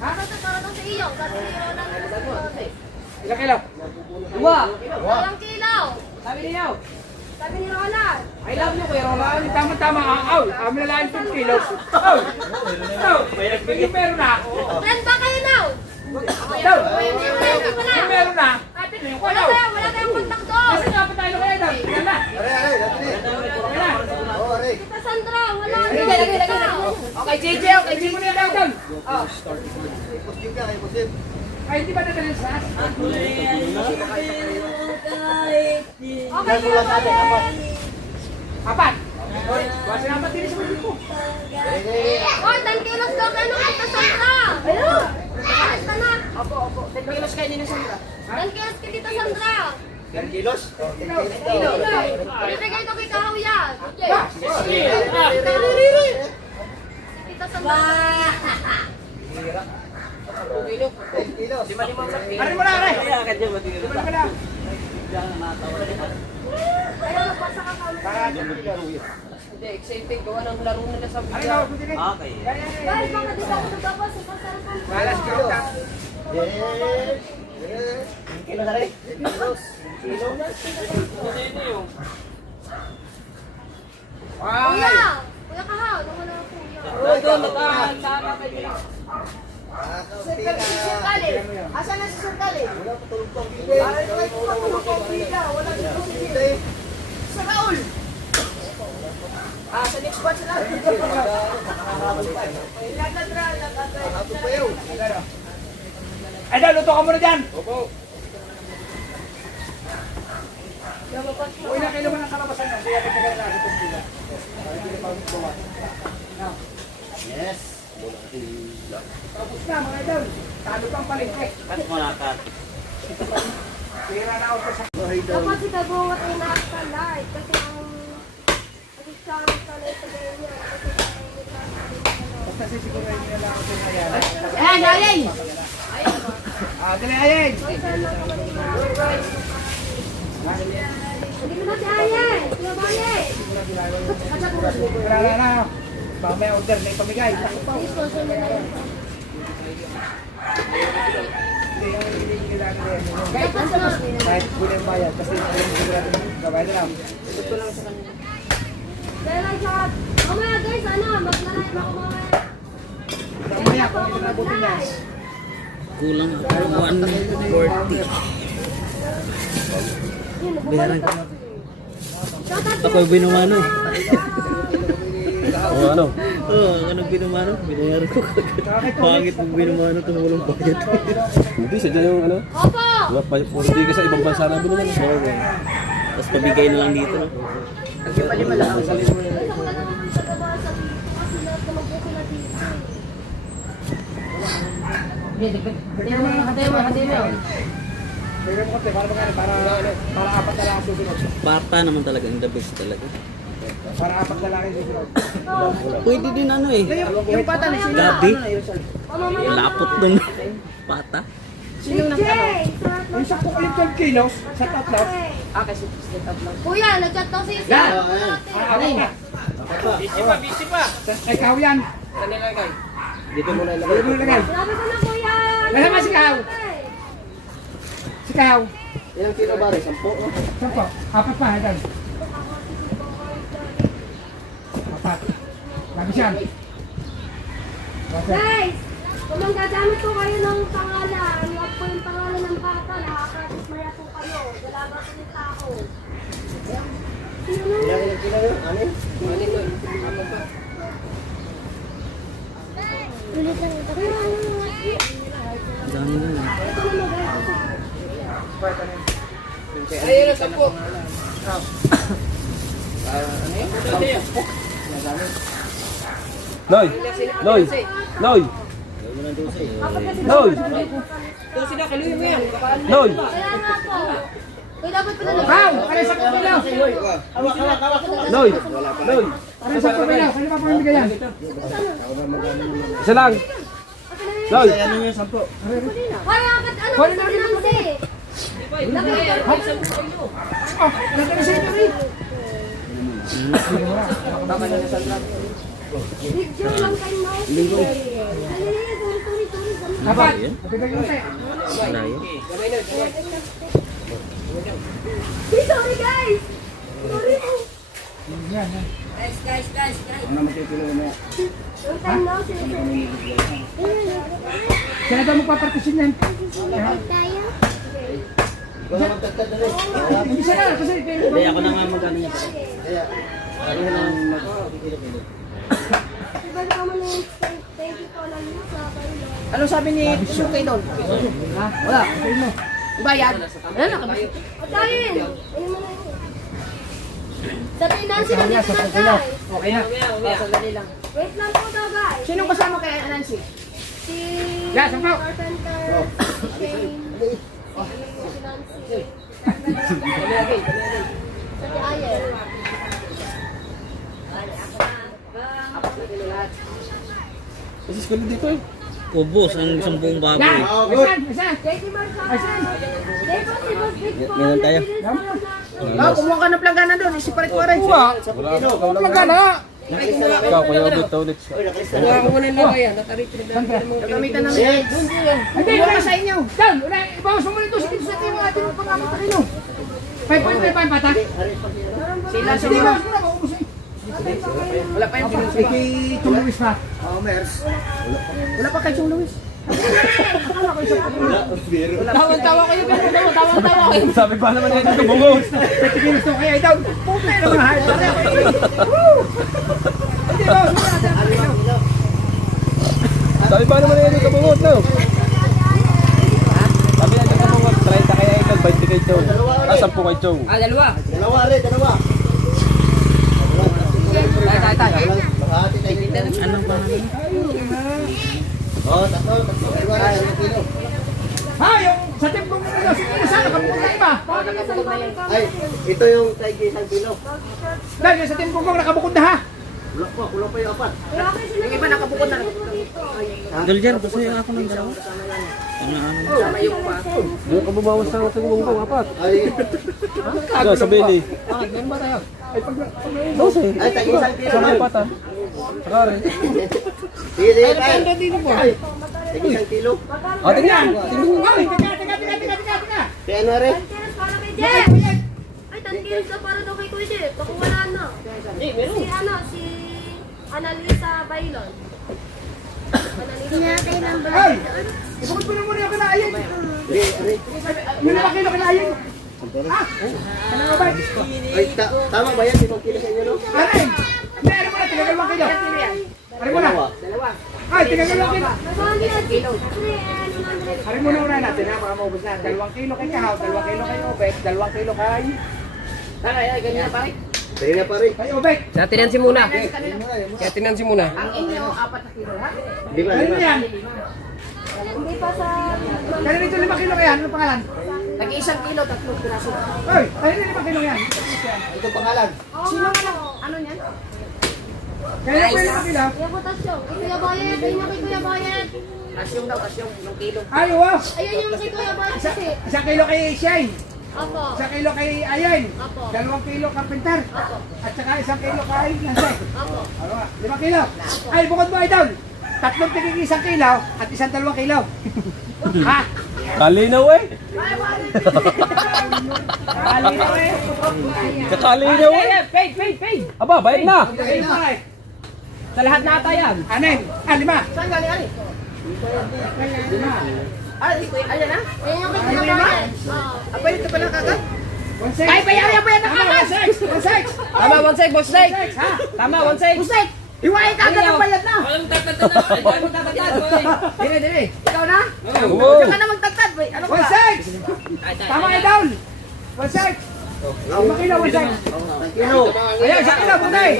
Ha? Sa iyo. Kasi yun ang Ilang kilo? 2. 2 kilo. Sabi niyo. Sabi ni Roland. I love you, Kuya Roland. Tama-tama, aw, amin na lang 10 kilos. Aw, meron na. Friend ba kayo now? Daw, Hindi ko na. meron na. Atin na yung Wala tayong kontak doon. Kasi nga pa tayo kaya daw. Yan na. Kita Sandra, wala na. Okay, JJ, okay, Hindi mo JJ. na daw doon. Oh. Ay, hindi ba dadalhin sa as? Okay, kuya Roland. Apat. Hoy, wala na apat din sa mga ko. Oh, 10 kilos daw kayo ng kita Sandra. Ayun. Alis ka na. Opo. 10 kilos kayo ni Sandra. 10 kilos kay Tita Sandra. 10 kilos? Ibigay ko kay Kahuyan. Tita Sandra. Arin mo na, arin. Lima ka na. Ayun, nagpasa ka kami. Hindi, excited. Gawa ng laro nila sa Arin video. na, buti na. Okay. Guys, baka di ba ako nagabas? Ipasarap ang Wala si Kauta. Kilo na rin. Kuya! Kuya Kahaw, nawala ako kuya. Doon, nakasama kayo. Asa na si Sir Kali? Sa Raul. Sa next batch sila. Ay, daw, luto ka muna dyan. Uy, na kayo naman ang kalabasan na. Kaya pagkagal na sa pagkila. Hindi na pagkagal. Yes. Tapos na, mga idol. Talo pang palengke. Cut mo na, cut. Pira na ako sa... Dapat si Kabungat ay nasa live kasi kasi siya ang sanay sa ganyan. Kasi Basta sisigurahin nila lang ako sa kaya. Ayan, ayan. Dali, ayeng. hindi mo na si Ayen! Kuya Baye! Wala na. Baka may order, may pamigay. Sponsor mo na yun. Hindi, yung hindi natin eh. Dapat na. Kahit kunin ang bayad, kasi yung sigurado gabay na lang. Kaya lang siya. Mamaya guys, mag-live ako mamaya. Mamaya, kung ito nabutin niya. Kulang ako 140. Yun, bumalik ako. Ako binumano eh. O ano? Oo, ako nang binumano. Binayaran ko kagad. Pangit mong binumano ito na walang bayad. Hindi, sadya yung ano. Opo! Hindi ka sa ibang bansa na binuman. Tapos pabigay na lang dito. No? Guys, ako na naman sa trabaho sa dito kasi lahat naman po sila dito. Bigyan mo konti, para magkano, para apat na lang ang susunod. Pata naman talaga, yung the best talaga. Para apat na lang ang susunod. Pwede din ano eh. Yung pata na sino? Gabi. Mama, Lapot nung pata. DJ! Yung sa kukulit 12 kilos, sa tatlo, Kasi step up lang. Kuya, nag-chat daw si Isi. apat na. Busy pa. Ay, kaw yan. Saan nilagay? Dito mo na ilagay. Dito mo ilagay. Sabi ko na kuya. Nasaan ba si Kaw? Si Kaw. Ilang kilo ba rin? 10? Sampo. Apat pa, idol. Apat. Lagi siya. Guys, kung gagamit ko kayo ng pangalan, huwag po yung pangalan ng bata, nakakatismaya po kayo. Dalaga po yung tao. Ilang kilo yun? Anin? Ulit lang ito. Ang dami na lang. Ayun na, 10. Noy! Noy! Noy! Gawin mo ng 12 eh. Noy! Ito sila, kaluhin mo yan. Noy! Kaya nga po. Uy, dapat pala na. Kaw! Ano sa kukulit? Noy! Noy! Ano sa kukulit? Ano pa pamimigay yan? Isa lang! Noy! Ano yung 10? Hoy, apat ano Hoy, sa lagi mo. Nancy? Oh, nagkano sa inyo rin? Video lang kay Mouse. Sorry. Apat. Mabibigay yung tayo. Layo. Sorry guys. Yan. Guys. Ano matituloy mo? Yung time na, sinasabi. Kaya ba magpapartisin yan? Tayo. Wala magtagtad na rin. Hindi siya na, kasi Hindi, ako na nga mag-ano niya. Kaya, ano na mag-kilo-kilo. Diba naman yung thank you po lang yun sa kayo. Ano sabi ni Suki doon? Ha? Wala, okay mo. Bayad? Ayan na kami. Pagkain! Ayun mo na yun. Sabihin na sila Kaya dito sa na pagkilo. guys. Okay na. Sandali lang. Wait lang po daw guys. Sino kasama kay Nancy? Si Yeah, sampaw. Carpenter, si Shane, si Nancy, sa Tiayer. Kasi school dito eh. Ubos ang isang buong baboy. Yan! Oh, good. Isa! Thank you, Mark. Debo, si Boss Big po. Meron tayo. Ah, kumuha ka ng planggana doon. Isiparit ko rin. Wala. Wala ka na! Ikaw, kuya ulit ulit siya. Gagamitan namin. Hindi, Kumuha ka sa inyo. Dan! Ibawas mo nito sa ating mga ating pagkakamit rin nyo. 5.5 pa bata? Sila sa Hindi, mga. bawas mo na, maubos eh. Wala pa yung Ay, kay Chong Luis pa. Oh, Mers. Wala pa kay Chong Luis. Tawang-tawa kayo, pero tawang-tawa kayo. Sabi pa naman yan dito bungos. Petikilos to kaya daw. Puta na mga hayop. Woo! Hindi, bawas mo na. Sabi pa naman yan dito bungos, no? Sabi na dito bungos, 30 kaya ikaw, 20 kay Chong. 10 kay Chong. Dalawa, dalawa. Makahati tayo. Ano ba? Oh, tatlo. Dalawang kilo. Ha, yung sa tempong nila, sige sana, kapag na iba. Ay, ito yung tayo isang kilo. Dahil yung sa tempong ko, nakabukod na ha. Kulang pa yung apat. Yung iba nakabukod na. Duljan, gusto yung ako ng dalawa. Ano? Sama yung pa. Doon ka bumawas sa ating bungbong, apat. Ay, Ikaw, sa Billy. Dose. ay, tayo isang kilo. Sa may pata. Saka rin. Sige, sige, tayo. Ay, tayo isang kilo. Ating yan. Ay, teka. Kaya ano rin? Tantiras para kay Jeff. Ay, tantiras na para daw kay Kuya Jeff. Baka wala na. Si Annalisa Bailon. Sinatay ng Ay! Ibukod mo na muna yung kinain. Sige, ari. Yung lalaki na kinain. Ha? Ano nga ba? Ay, tama ba yan? 5 kilo sa inyo, no? Aray! Hindi, ano mo na, tinagalawang kilo. Aray mo na. Dalawa. Ay, tinagalawang kilo. kilo. Aray mo na una natin ha, baka maubos na. 2 kilo kay Kahaw, 2 kilo kay Obek, 2 kilo kay... Ay, ganyan na pare. Tayo na pare. Kay Obek. Sa tinansi muna. Kanina. Kaya tinansi muna. Ang inyo, 4 na kilo, ha? Lima, Ano lima. yan? Hindi pa sa... Kaya dito 5 kilo kaya, ano pangalan? Nag-1 kilo, 3 piraso. Ay, kaya dito 5 kilo yan. Ito pangalan. Sino ka lang? Ano yan? Kaya dito 5 kilo. Kuya Butasyon. Kay Kuya Bayet. Ayun yung kay Kuya Bayet. Asyong daw, asyong. 1 kilo. Ay, wow. Ayun yung kay Kuya Bayet kasi. 1 kilo kay Shine. Opo. 1 kilo kay Ayen. Apo. 2 kilo Carpenter. Opo. At saka 1 kilo kay Nancy. Opo. 5 kilo. Ay, bukod mo, Idol. 3 tigig 1 kilo at 1 2 kilo. Ha? Kalinaw eh. Kalinaw eh. Kakalinaw eh. Paid. Aba, bayad na. Ayun pa eh. Sa lahat na ata yan. Anin? 5. Saan galing, Ali? Ayan na? Ayun yung kay Kuya Bayet. Oo. Ah, pwede ka pala kagad? 1 Ay, bayaran mo yan na kagad! 1 Tama, 1 sec, boss Dave. Ha? Tama, 1 sec. Usay! Iwain ka agad ang bayad na! Walang tatatan na. Ay, walang tatatan. Dire. Ikaw na? Oo. Huwag ka na magtatad, boy. Ano ka? 1 Tama, Idol. 1 5 kilo, 1 Kilo. Ayan, 1 kilo, butay.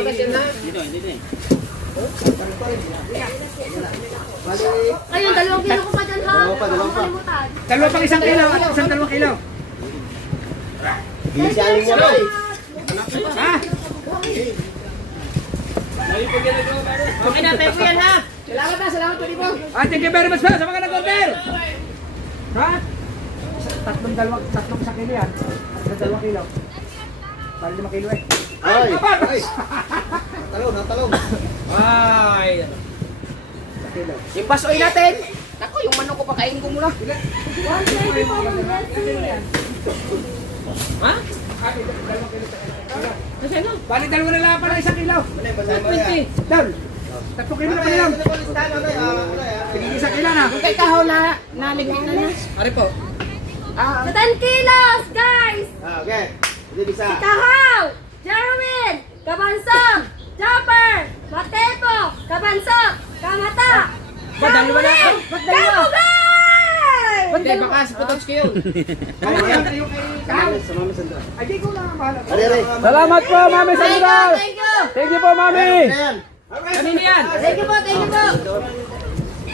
Bali, Ayun, 2 kilo ko pa dyan ha. Dalawa pa, dalawa pa. Kalimutan. 2 pang 1 kilo at 1 2 kilo. bilisanin niya ba eh. Ha? Okay na, tayo po yan ha! Salamat po, Libo. Ah, thank you very much pa sa mga nag-order. Ha? 3 kilo yan. At 2 kilo. Para 5 kilo eh. Ay, ay. Natalong. Ay. Yung basoy natin. Naku, yung manok ko pakainin ko muna. 120 po, Ma'am Jessie. Ha? Bali, dalawa na lang pala, 1 kilo. Dal, 3 kilo na pala yan. Sige, 1 kilo na. Kay Kahaw na naligyan na niya. Ari po. Sa 10 kilos, guys! Okay. Hindi bisa. Kahaw! Jerwin! Kabansog! Jumper! Matepo! Kabansog! Kamata! Dalawa na. Ba't dalawa? Kamugay! Hindi, baka si Pototski yun. Kaya yan, kayo kay Kahaw. Ay, di ko na bahala. Salamat po, Mami Sandra. Thank you! Thank you po, Mami. Ayan. Kanino yan? Thank you po, thank you po!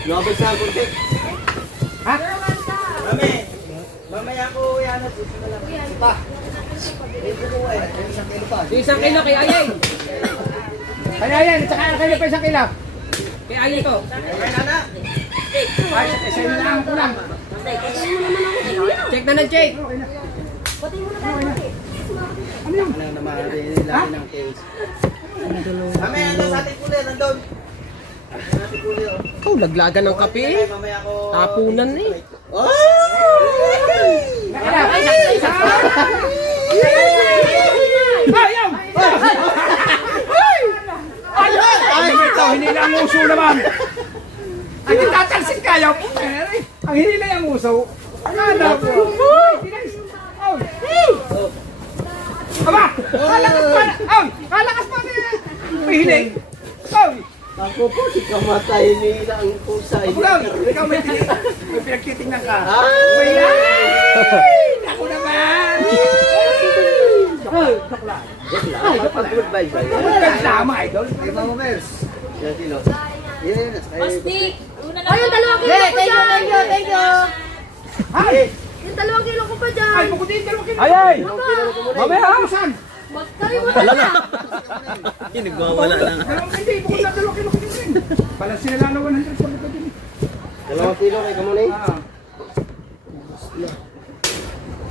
Nobel sa kuntit. Mami, mamaya ko yan at ito na lang. Pa. Ito ko eh. 1 kilo pa. 1 kilo kay Ayay. Kaya yan, at saka kayo pa 1 kilo. Kay Ayay to. Okay na na. Ay, sa inyo lang ako lang. Check na check. Pati mo na tayo. Ano yung? Ano naman, laki ng case. Mami, nandun sa ating kulir, nandun. Sa ating kulir. Oh, laglagan ng kape eh. Mamaya ko. Tapunan eh. Ayaw! Ay, ikaw, hinila ang uso naman. Ay, tatalsin kayo. Ang hinila yung uso. Ano po? Aba! Kalakas pa! Ay! Kalakas pa! May hiling! Ay! Ako po, si kamatay nila ang pusa. Ikaw, ikaw may hiling. May pinagtitingnan ka. Ah! May ay! Ako naman! Ay! Bakla! Ay, kapag-goodbye ba yan? Magkasama, idol. Hey, Mama Mers. 1 kilo. Yan, Pastik! Ayun, 2 kilo ko dyan! Thank you! Ay! Yung 2 kilo ko pa dyan! Ay, bukutin ka naman. Ay, ay. Aba! Mamaya. Saan? Magkalimutan na! Nagwawala lang. Hindi, bukod na 2 kilo ko din. Balas sila lang na 100 sa likod din. 2 kilo kay Kamunay. Ah.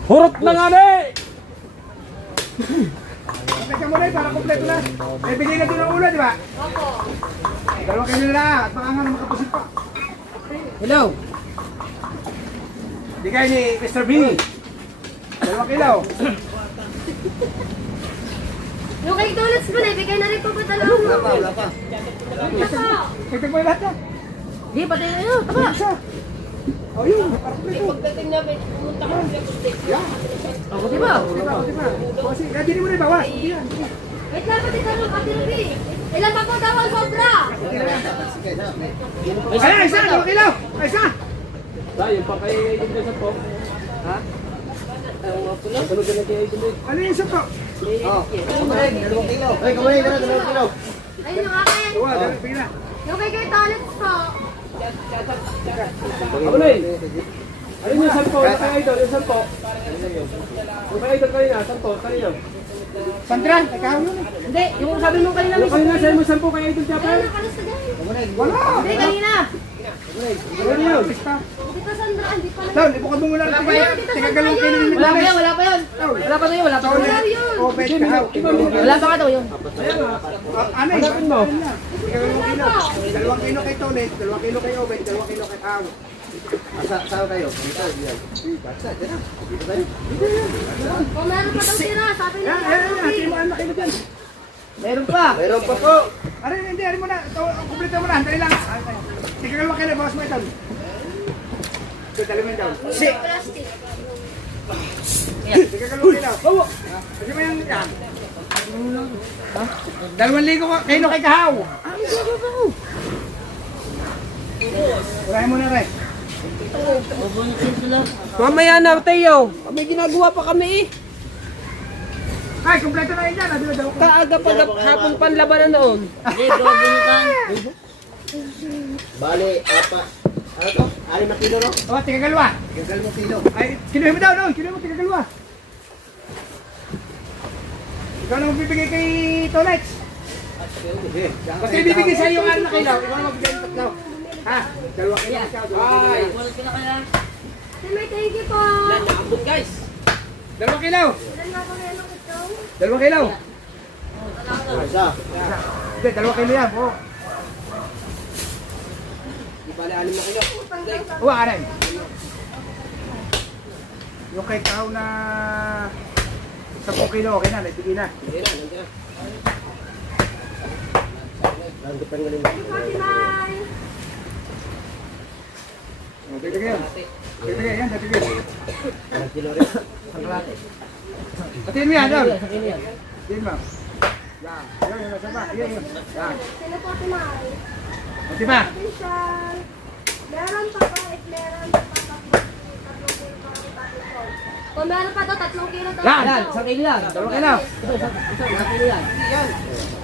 Hurot na nga na eh. Teka mo na para kompleto na. May bigay na doon ang ulo, di ba? Opo. 2 kilo na at baka nga makapusin pa. Hello. Bigay ni Mr. B. 2 kilo. Yung kay Donuts mo na, bigay na rin po ba talaga? wala pa. Tignan mo yung lahat yan. Di, pati na yun. Tama. Isa. O yun, para kompleto. Pagdating namin, pumunta ka ng Yan. Ako, di ba? Diba? Kasi, kaya din mo na ibawas. Hindi yan. Wait lang, pati tanong, Ate Ruby. Ilan pa po daw ang sobra? Ay, isa, 2 kilo. Ay, isa. Tayo pa kay Idol po. Ha? Tulog na kay Idol. Ano yung isa po? Kamunay, 2 kilo. Ay, Kamunay ka na, 2 kilo. Ayun yung akin. Tuwa, bigyan na. Yung kay Donuts po. Ako na eh. Ayun yung 10 na kay Idol, yung 10. Yung kay Idol kanina, 10. Kanina. Sandra, ikaw yun. Hindi, yung sabi mo kanina Yung kanina sa'yo mo 10 kay Idol Japper. Ayun, nakalis na dyan. Wala. Hindi, kanina. Ano yun? Hindi pa Sandra, hindi pa Tol, ibukan mo muna lang. Tika galong kilo ng Wala pa yan, wala pa yan. Wala pa to yun, wala pa to Wala yun. yun. O, bet ka. Wala pa ka to yun. Ano yun? Hanapin mo. Tika galong kilo. 2 kilo kay Tonet, 2 kilo kay Obet, 2 kilo kay Kaw. Saan kayo? Dito, diyan. Basta, dyan na. Dito tayo. Kung meron pa daw tira, sabi niya. Yan, yan, yan. Sino ang nakilo dyan? Meron pa. Meron pa po. Aray, hindi, aray mo na. Kumplito mo na. Dali lang. Tika galong kilo, bawas mo ito. Ito, dali mo yun daw. Plastic. Tika galong kilo. Bawo. Kasi mo yung yan. 2,000 kilo kay Kahaw. Urahin mo na rin. Mamaya na, Teo. May ginagawa pa kami eh. Ay, kumpleto na yun dyan. Nabila daw ko. Kaaga pa hapon panlabanan noon. Bali, apa. Ano to? 6 na kilo, no? O, tika galwa. Gagal mo kilo. Ay, kinuhin mo daw, no? Kinuhin mo, tika galwa. Ikaw na magbibigay kay Tolex. Kasi ibibigay sa iyo ang 6 kilo. Ikaw na magbigay ng 3. Ha? 2 kilo. Ay, Si May, thank you po. Naabot guys. 2 kilo. Ilan nga po ngayon ang ito? 2 kilo. Isa. Hindi, 2 kilo yan. Oo. Di bali 6 na kilo. Uwa, aray. Yung kay Kao na 10 kilo, okay na, naibigay na. Hindi na, nandiyan na. Nandito pa rin galing. Forty-nine. O, bibigay yan. Bibigay yan, bibigay. Ilang kilo rin? Patiin mo yan, Dol. Sa kilo yan. Patiin mo. Yan, yan, nasa ba? Yan, yan. Yan. Sino po tinay? O, diba? Attention. Meron pa ba? If meron pa ba? 3 kilo pa rin tayo po. Kung meron pa to, 3 kilo to. Yan, Yan, sa kilo yan. 2 kilo. Sa kilo yan.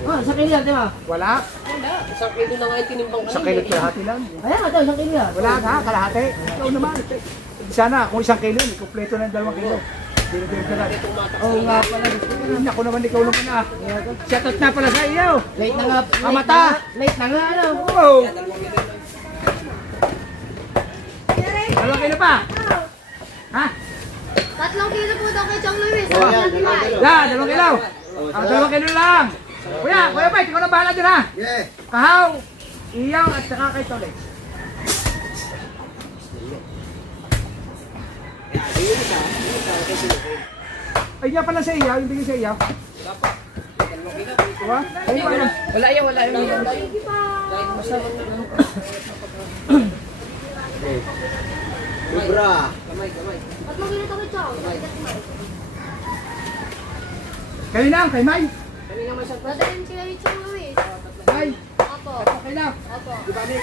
Oh, sa kilo yan, di ba? Wala. Wala. Isang kilo na nga yung tinimbang Isang kilo kalahati lang. Ayan nga daw, sa kilo yan. Wala ka, kalahati. Ikaw naman. Sana, kung 1 kilo, kumpleto ng 2 kilo. Binibigay ka na. Oo nga pala. Ako naman, ikaw naman na. Shoutout na pala sa iyo. Late na nga. Amata. Late na nga, ano. Oh, Meron 2 kilo pa. Ha? 3 kilo po daw kay Chong Luis. Oh, Sabi yan, natin ay. Yan, 2 kilo. 2 kilo lang. Kuya, Mike, ikaw na bahala dyan ha. Yeah. Kahaw, iyaw at saka kay Tolex. Ay, yan pala sa iyaw, yung bigay sa iyaw. Diba? Ay, paano? Wala yan, wala yan. Thank you po. Libra. Kamay, kamay. 3 kilo to kay Chong. Kayo na, kay May. Kami naman siya. Madaling sila ni Chong Luis. May, Opo. okay na. Opo. Di ba may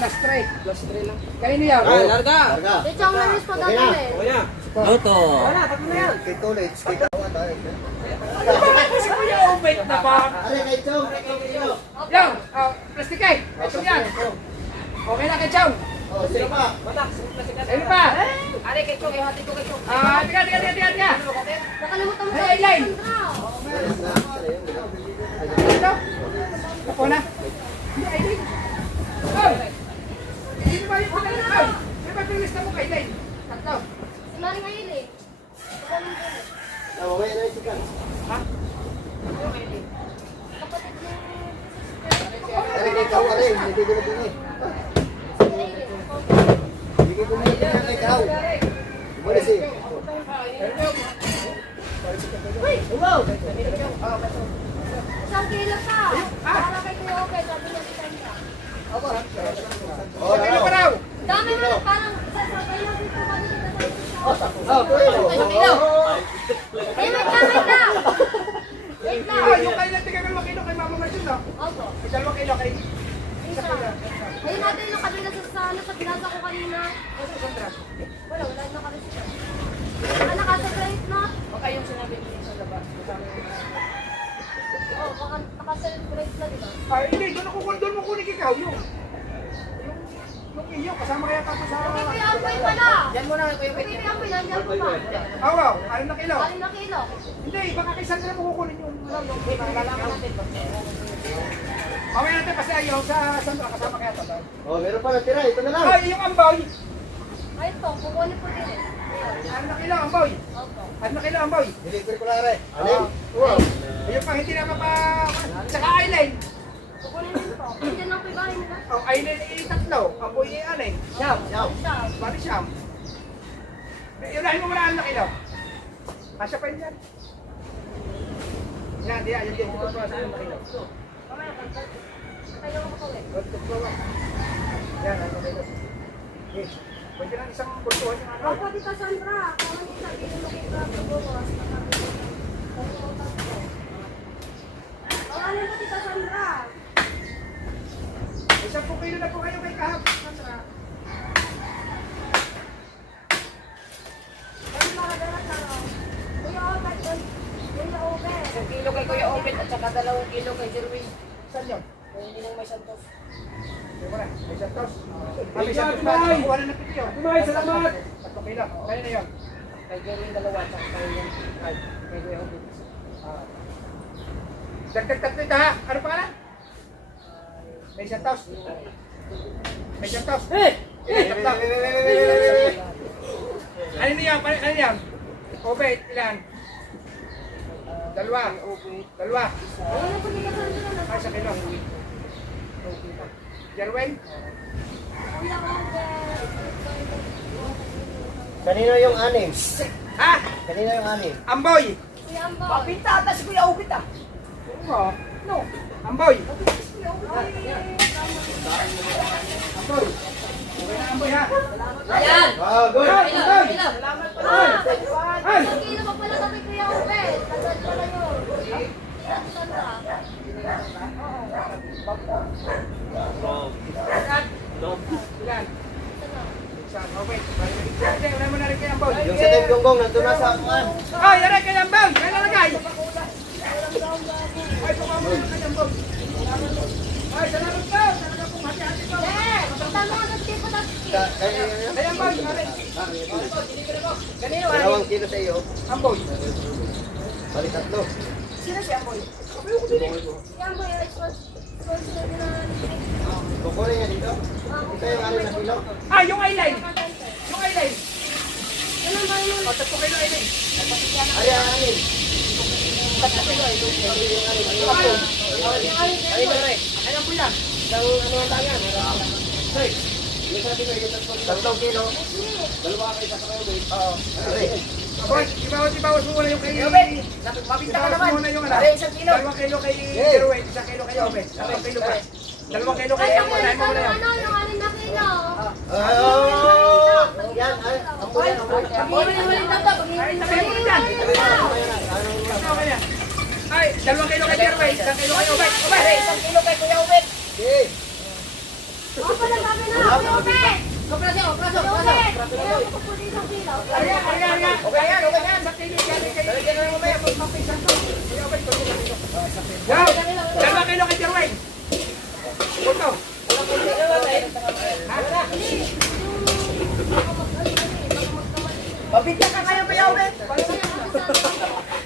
last try? Plus 3 lang. Kayo niya. Ay, larga. Larga. Kay Chong Luis po Okay na. dadalhin. O yan. Auto. Kay Tolets. Kay Kawan tayo. Si Kuya Obet na ba? Are, kay Chong. Kay kilo. Yan, plastic eh. Ito yan. Okay na kay Chow. Oh, sino pa? Batak, sumit na sikat. Ayun pa. Ari, kay Chong, ihati ko kay Chong. Tiga. Nakalimutan mo Ay, sa Elaine. Sandra. Ito. Ako na. Ay, Oy! Sino ba yung pagkakas? Oy! May pagkakas na mo kay Elaine. Tatlo. Si Maring Aileen. Oh, okay na yung sikat. Kapatid ni... Are, kay Kawan rin. Hindi ko na din eh. Hindi ko na din kay Kawan. Umalis eh. Isang kilo pa. Para kay Kuya Ope, sabi niya si Sandra. Oh, Kailan pa raw? Dami mo na parang sasabay lang dito kami dito sa Ay, wait lang. Wait lang. Yung kayo natin kay 2 kilo kay Mama Marjun, no? Opo. May 2 kilo kay Isa. Ayun natin yung kabila sa binasa ko kanina. Wala na kami siya. Nakasagrate na? Baka yung sinabi niyo sa labas. Oo, baka nakasagrate na, di ba? Ay, hindi. Doon mo kunin ikaw. Yung iyo. Kasama kaya tapos sa... Okay, Kuya Amboy pala. Yan muna kay Kuya Okay, Pete. Kuya Amboy, nandiyan po ba? Wow. 6 kilo. 6 na kilo. Hindi. Baka kay Sandra mo kukunin yung... Malalaman natin. Mamaya natin kasi ayaw sa Sandra. Kasama kaya ito. Oh, meron pa natira. Ito na lang. Ay, yung amboy. Ayun po, kukunin po din eh. 6 kilo amboy. Opo. 6 kilo amboy. Deliver ko lang are. Alin? Wow. Ayun pa, hindi na mapa... Saka island. Kukunin din po. Nandiyan lang po yung bahay nila. Ang island ay 3. Amboy ay 6. Siyam. Siya. Bali siyam. Unahin mo muna 6 kilo. Kasya pa yun yan. Yan, di yan. Yung dito pa sa 6 kilo. Mamaya, tayo ako po eh. Yan, 6 kilo. Okay. Pwede lang isang bultuhan yung ano. Opo, Tita Sandra. Kung ano yung sabihin mo kay Brad Bukas. Pangalan ko, Tita Sandra. Isang po kilo na po kayo kay Kahap. Ano makadala sa Kuya Obet, Kuya Obet. 1 kilo kay Kuya Obet at saka 2 kilo kay Jerwin. Saan yun? Kaya hindi lang may santos. Hindi mo na. May santos. May santos ba? Kuha na ng pityo. May salamat. 3 kilo. Kaya na yun. Kay Jerwin 2 at saka kay Kuya Obet. Dagdag tatlo ito ha. Ano pangalan? May santos. May santos. Tatlo. Ano niya? Ano niya? Obet, ilan? 2. 2. Ano po, Tita Sandra? Ay, 1 kilo. Jerwin? Kuya Obet. Kanino yung anim? Ha? Kanino yung anim? Amboy! Kuya Ambo. Pabinta ata si Kuya Ugit ah. Oo. No. Amboy. Si Kuya Ugit. Amboy. Okay na Amboy ha. Ayan. Good. Amboy. Salamat po. Ay. Isang kilo pa pala kami Kuya Obet. Tandaan pala yun. Sandra. Ilan? Isang. Okay. Hindi, wala mo na rin kay Amboy. Yung sa Team Gonggong, nandun na sa kuan. Ay, yara kay Amboy. Kaya nalagay. Ay, pumamuli na kay Amboy. Ay, salamat po. Talaga pong hati-hati po. Eh, tama ka kasi pa tapos. Kay Amboy, mare. Dalawang kilo sa iyo. Amboy. Bali tatlo. Sino si Amboy? Yan ba yung sponsor na Kukunin niya dito. Ito yung ano na kilo. Ah, yung eyeline. Yung eyeline. Ganun ba yun? O, 3 kilo eyeline. Ari ang anin. Ayan po yan. Isang ano ang tayan. Tatlong kilo. Dalawa kayo sa kayo. Oo. Ari. Boy, ibawas mo muna yung kay... Kuya Ugit. Mabinta ka Ibawas naman. mo muna yung ano. Pare, 1 kilo. 2 kilo kay Jerwin, 1 kilo kay Obet. 2 kilo pa. 2 kilo kay Ay, Amboy. Dahil mo muna yan. yung anin na kilo. Yan. Ay, amoy yan. Amoy. Pag-iwalay na to, Ay, pag-iwalay sabihin mo na dyan. Okay na. Ay, 2 kilo kay Jerwin, 1 kilo kay Obet. Pare, 1 kilo kay Kuya Ugit. Okay. O, pala sabi na, Kuya Obet. Kuya Obet. Kaya ako po dito ang kilo. Ayan, ayan, ayan. Okay yan, okay yan. Sa kilo, galing kay... Talagyan na lang mamaya. Mapisan to. Kay Obet, tulungan ka dito. Wow! 2 kilo kay Jerwin. Ito. Mabinta ka kayo Kuya Ugit.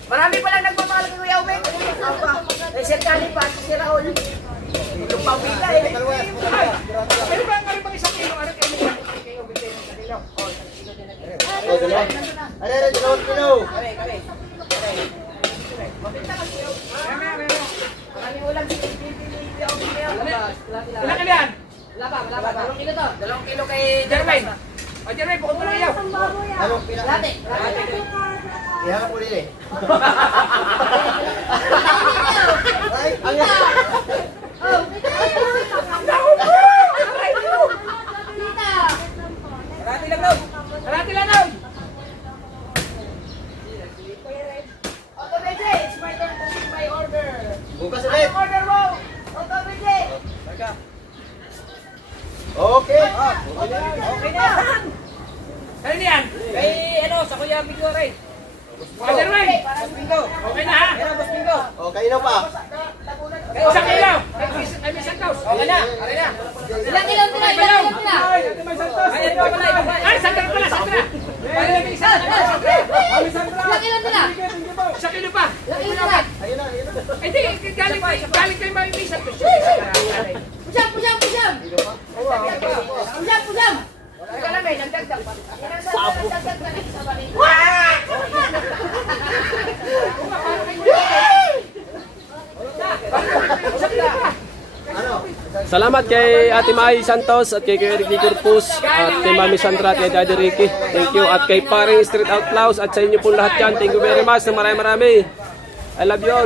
Marami palang nagmamahal kay Kuya Ugit. Eh, si Kali pa, si Raul. Yung pambila eh. Ay, pero ba ang bang 1 kilo? Ano kay Obet din 1 kilo? Oh, 1 kilo din natin. Oh, dalawa. Ari, ari, dalawang kilo. Kami. Mabinta ka Kuya Ugit. Ayan. Maraming ulam si Kuya Ugit ngayon. Ilan kilo yan? Wala pa. 2 kilo to. 2 kilo kay Jerwin. O, Jerwin, bukod mo lang iyo. Ang bago yan. Anong pinaka? Late. Ihanap ko din eh. Ay, ang Oh, dito tayo. Tita. Marami lang daw. Kalati lang daw. Auto BJ, it's my turn to see my order. bukas ulit. Anong order mo? Auto BJ. Okay. Okay na yan. Kanino yan? Kay ano, sa Kuya Bingo rin. O, Jerwin. Para sa bingo. Okay na ha? Pero boss bingo. Okay na pa. 1 kilo. Kay Miss Santos. Okay na. Okay na. Ilang kilo tira? Ilang kilo tira? Ay, Ate May Santos. Ay, ano pa pala, iba pa. Ay, Sandra pala, Sandra. Ay, Miss Sandra. Ay, Sandra. Ilang kilo tira? 1 kilo pa. Ilang kilo tira? Ayun na, ayun na. Hindi, galing kay Miss Santos. Pusyam, pusyam, pusyam. Pusyam, pusyam. Teka lang eh, nagdagdag pa. Nagdagdag pa rin sa balik. Salamat kay Ate Mai Santos at kay Kuya Ricky Corpus at kay Mami Sandra at kay Daddy Ricky. Thank you. At kay paring Street Outlaws at sa inyo po lahat dyan. Thank you very much. Marami. I love you all.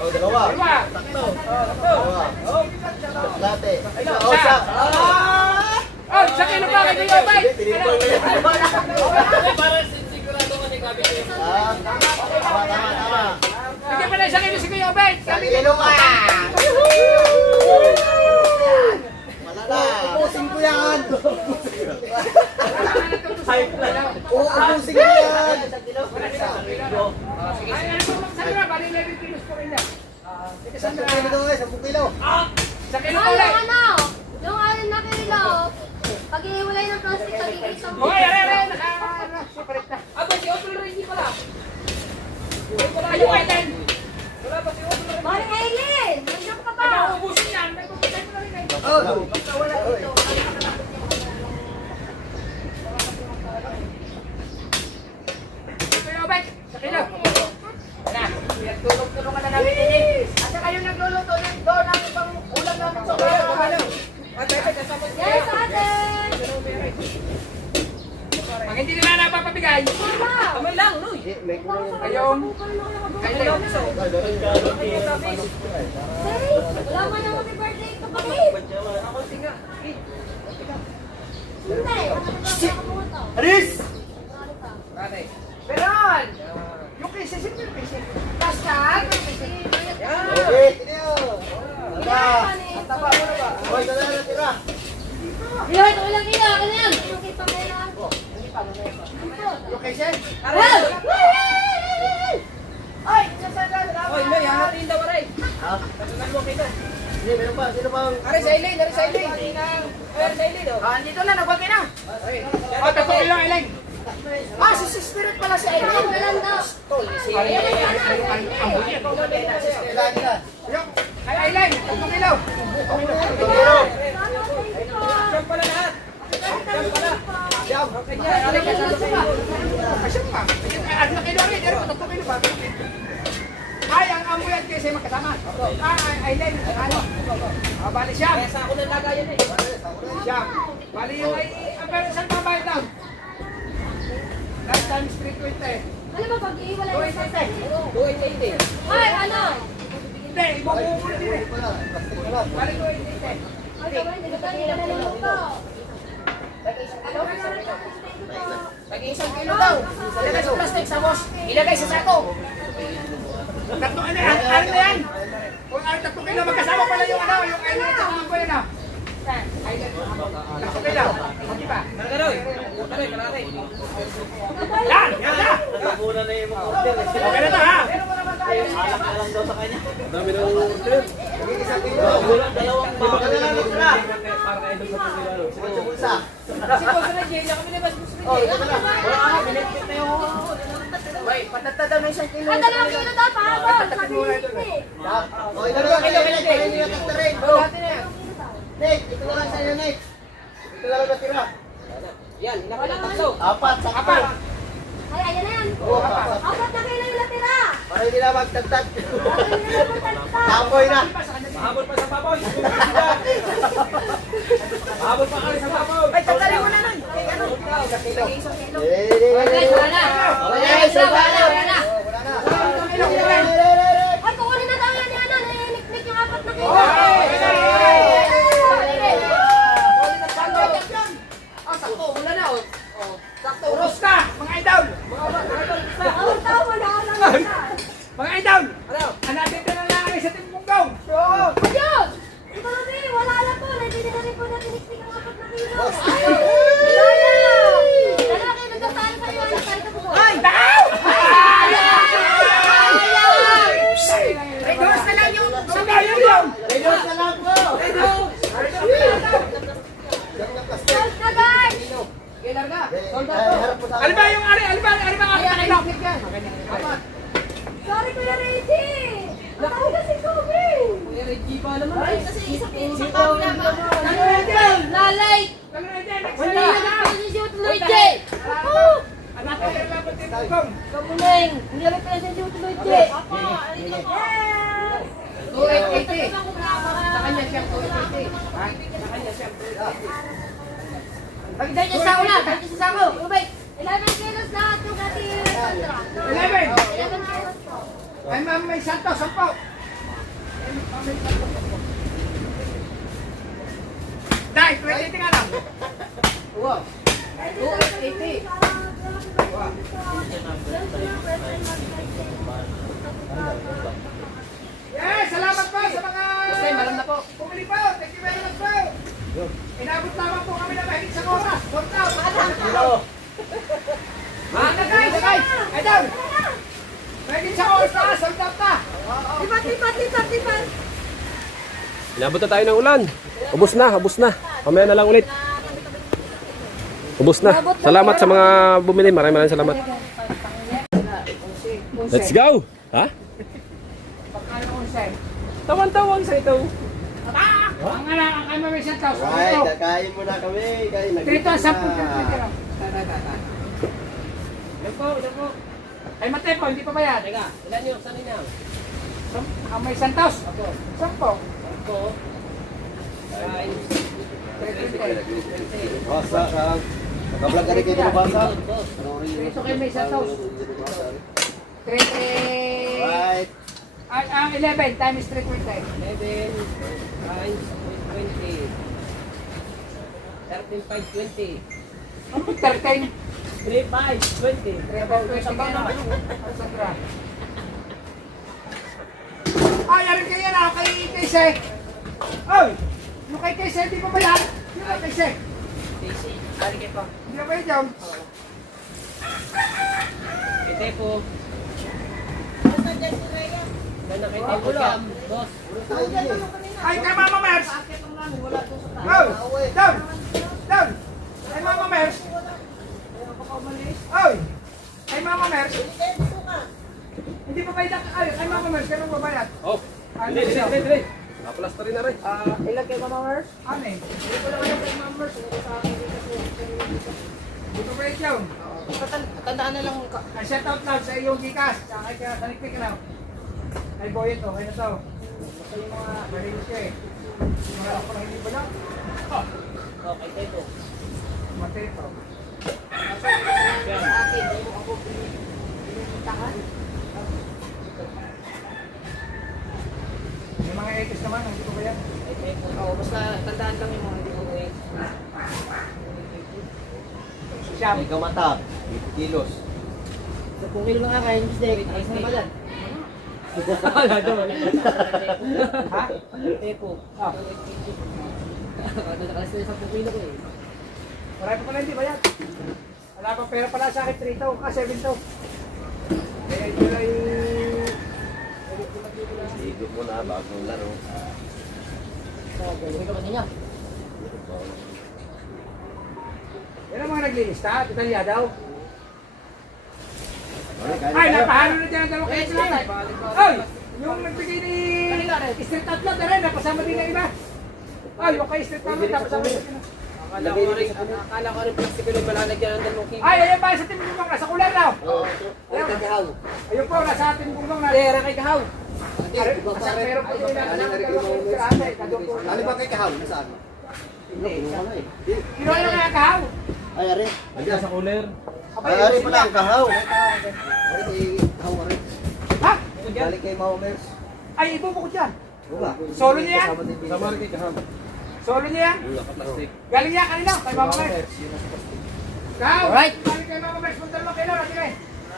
Oh, dalawa. Dalawa. Late. Oh, isa. Oh, 1 kilo pa kay Kuya Obet. Tinipol mo yan. Para sigurado ko ni Gabi. Tama. Bigyan pa na 1 kilo si Kuya Obet. Sabi kilo ka. Malala. Ubusin ko yan. Uubusin ko yan. Ay, ano po, Sandra, bali 11 kilos po rin yan. Sige, Sandra. 10 kilo eh, 10 kilo. 1 kilo Oh, ulit. yung ano? Yung anin na kilo. Pag-iwalay ng plastic, pag-iwalay sa Okay, are, separate na. Aba, si Opel rin hindi pala. Ay, yung eyeline. Wala pa si Opel rin. Mari Aileen! Nandiyan ka pa! Ay, nauubusin yan. Nagpapatay mo na rin kayo. Oh, Basta wala dito. Kuya Obet, 1 kilo. Na, tulong-tulungan na namin din eh. Asa kayo nagluluto doon ang ibang ulam namin sa ulam. Yes, ate! Pag hindi nila napapabigay, Kamay lang, no? may kulang yung... Wala man yung happy birthday kapatid. Hindi. Aris! Rane. Peron! Yung kay Cecil, yung kay Cecil. Kasal! Okay, tinyo. Taba mo na ba? Hoy, dala na tira. Ilan, walang ila, ganyan. Yung kay Pamela. Hindi pa, mamaya pa. Yung kay Cecil. Well, Ay! Nasaan na? Oy, may hahatiin daw aray. Ha? Tatangan mo kayo. Hindi, meron pa. Sino bang... Aray sa ilay, aray sa ilay. Aray sa ilay daw. Dito na, nagwagi na. O, tatlo kilo, Elaine. Si Spirit pala si Aileen. walang daw. Kailangan nila. Yung kay Elaine, tatlo kilo. Diyan pala lahat. Diyan pala. Siyam. Aray ka sa lupa. Siyam pa. At na kilo rin, pero tatlo kilo ba? Ay, ang amuyan kasi magkasama. Elaine, ano? Bali siyam. Kaya sa ako ng lagayan eh. Siyam. Bali yung ay, pero saan babayad daw? Last times 320. Ano ba pag iiwalay yung sasay? Buhay sa ilay. Ay, ano? Hindi, ibubuhuli din eh. Bali 280. Ay, gawin, hindi ka nila naluluto. Tag-isang kilo daw. Ilagay sa plastic sa boss. Ilagay sa sako. Tatlo, ano na yan? Kung ang tatlo kilo, magkasama pala yung ano, yung Elaine at saka ang buhay na. Tatlo kilo. Hindi ba? Kalagaroy. Kalagaroy, kalagaroy. Yan! Yan na! Muna na yung mga order. Okay na to ha? Alak na lang daw sa kanya. Dami ng order. Dalawang pa. Dala na tira. Para kay Idol sa Pilano. Sa bulsa. Si Boss na Jay, kami na mas gusto Oh, ito na. Binitbit na yung... Wait, patata daw na isang kilo. Ang dalawang kilo daw, pahabol. Sabi ni Sydney. Oh, ito na lang. Kaya nila tagtarin. Dati na yan. Nate, ito na lang sa'yo, Nate. Ito na lang natira. Yan, hinaka ng tatlo. Apat, sakto. Ay, ayan na yan. Oo, apat. 4 na kilo yung natira. Para hindi na magtagtag. Ay, hindi na po tagtag. Tapoy na. Mahabol pa sa baboy. Mahabol pa kami sa baboy. Ay, tatarin mo na nun. Kay ano? Lagay isang kilo. Wala na. Okay, so Wala na. wala na. Ay, kukunin na daw yan ni ano. Niniknik yung 4 na kilo. Sakto, wala na. Sakto. Uros na! Mga idol! Ang tao, wala na. Mga idol! Ano? Hanapin ka na lang sa timbunggaw! Ayun! Ito na din, wala na po. Hindi na rin po na tiniktik ang 4 na kilo. Ay! Wala na! Dalawa kayo nagkasaan sa iyo. Nagkasaan po. Ay! Daw! Reduce na lang yung... Saan tayo yun? Redos na lang po. Sold na guys! Kaya larga. Harap po sa Ano ba yung ari? Ano ba ang kilo? Sorry, Kuya Reggie! Matawag ka si Kobe! Kuya Reggie pa naman. Ay, kasi isang kami naman. Lalay! Wala na pa si Shoot Luigi! Hanapin ka lang sa timbunggaw! Kamuling! Hindi namin pala si Shoot Luigi! Apa! Yes! 280. Sa kanya siyang 280. Pagdala niya sa una, pagdala niya sa ako. Ubay. 11 kilos lahat yung kati Sandra. 11. 11 kilos po. Ay ma'am, may santo, sampaw! Dahil, 20 nga lang! Wow. 280. Yes! Salamat po sa mga... Basta yung malam na po. Pumili po! Thank you very much po! Inabot lamang po kami na mahigit sa oras! Sold out! Mga guys! Idol! Mahigit sa oras na! Sold out na! Tipat! Inabot na tayo ng ulan. Ubus na, ubus na. Mamaya na lang ulit. Ubus na. Salamat sa mga bumili. Maraming salamat. Let's go! Ha? Tawan-tawang sa ito! Ang anak, ang kami may santos! Right, kakain muna kami. Trito ang 10 kilo. Ilan po? Ay matepo, hindi pa ba yan? Teka, ilan yun? Saan yun yan? Ang may santos? 10. Ito. Ay, Basa, nakablog ka rin kayo ng basa. Trito kayo may santos. 3, 3. Right. Ang 11 times 3, 20. 11 times 20. 13, 5, 20. 13. 3, 5, 20. 3, 5, 20 na. Ay, arin kayo na kay Kayse. Oy! Yung kay Kayse, hindi pa ba yan? Yung kay Kayse. Casey, balik kayo pa. Hindi na ba yun dyan? Ite po. Ganda kay Tepo Jam. Boss. Ay, kay Mama Mers. Oy! Down! Down! Kay Mama Mers. Oy! Kay Mama Mers. Hindi pa bayad ang... Ay, kay Mama Mers, kaya ba bayad? Oh, dili. Naplasta rin na rin. Ilan kay Mama Mars? Ano eh? Hindi ko lang alam kay Mama Mars. Hindi ko sa akin dito po. Hindi pa bayad yun. Tandaan na lang. Ay, shout out lang sa iyong gikas. Tsaka kay Kanikpik na. Ay, boy ito. Kaya na to. Basta yung mga narinig ko eh. Mga ako na hindi ba lang? Okay, Tepo. Matito. Sa akin, hindi mo ako pinitahan. May mga ekis naman. Hindi ko ba yan? Ay, Tepo. Oo, basta tandaan lang yung mga hindi ko gawin. Siyam. Ikaw mata. 50 kilos. So, kung kilo na kakain, steak, ayos na ba yan? Ha? Tepo. Ah. Nakakalas na sa pupilo ko eh. Wala pa pala hindi ba yan? Wala pa pera pala sa akin. 3 to. 7 to. Kaya ito lang yung... Ikot mo na bagong laro. So, gawin ka ba ninyo? Yan ang mga naglilista. Detalya daw. Okay, Ay, kaya napahalo na dyan ang dalawa kayo sila. Ay! Yung nagbigay ni Street Outlaw na rin, napasama din ng iba. Ay, yung kay Street Outlaw, napasama din ng iba. Akala ko rin plastic ko yung malalagyan ng dalawang kilo. Ay, ayan ba sa Team Gulong, nasa kulan daw. Oo. Ay, kakahaw. Ayun po, nasa Team Gulong na. Pera kay Kahaw. Meron po yung nasa dalawang kiraan eh. Ano ba kay kahaw? Nasaan? Kinuha na kaya kahaw. Ay, ari. Andiyan sa cooler. Ay, ari pala ang kahaw. Ari kay kahaw, ari. Ha? Balik kay Mama Mers. Ay, ibubukod yan. Wala. Solo niya yan? Sama rin kay Kaham. Solo niya yan? Yung naka-plastic. Galing niya kanina, kay Mama Mers. Kahaw! Alright. Galing kay Mama Mers, punta naman kayo na, sige.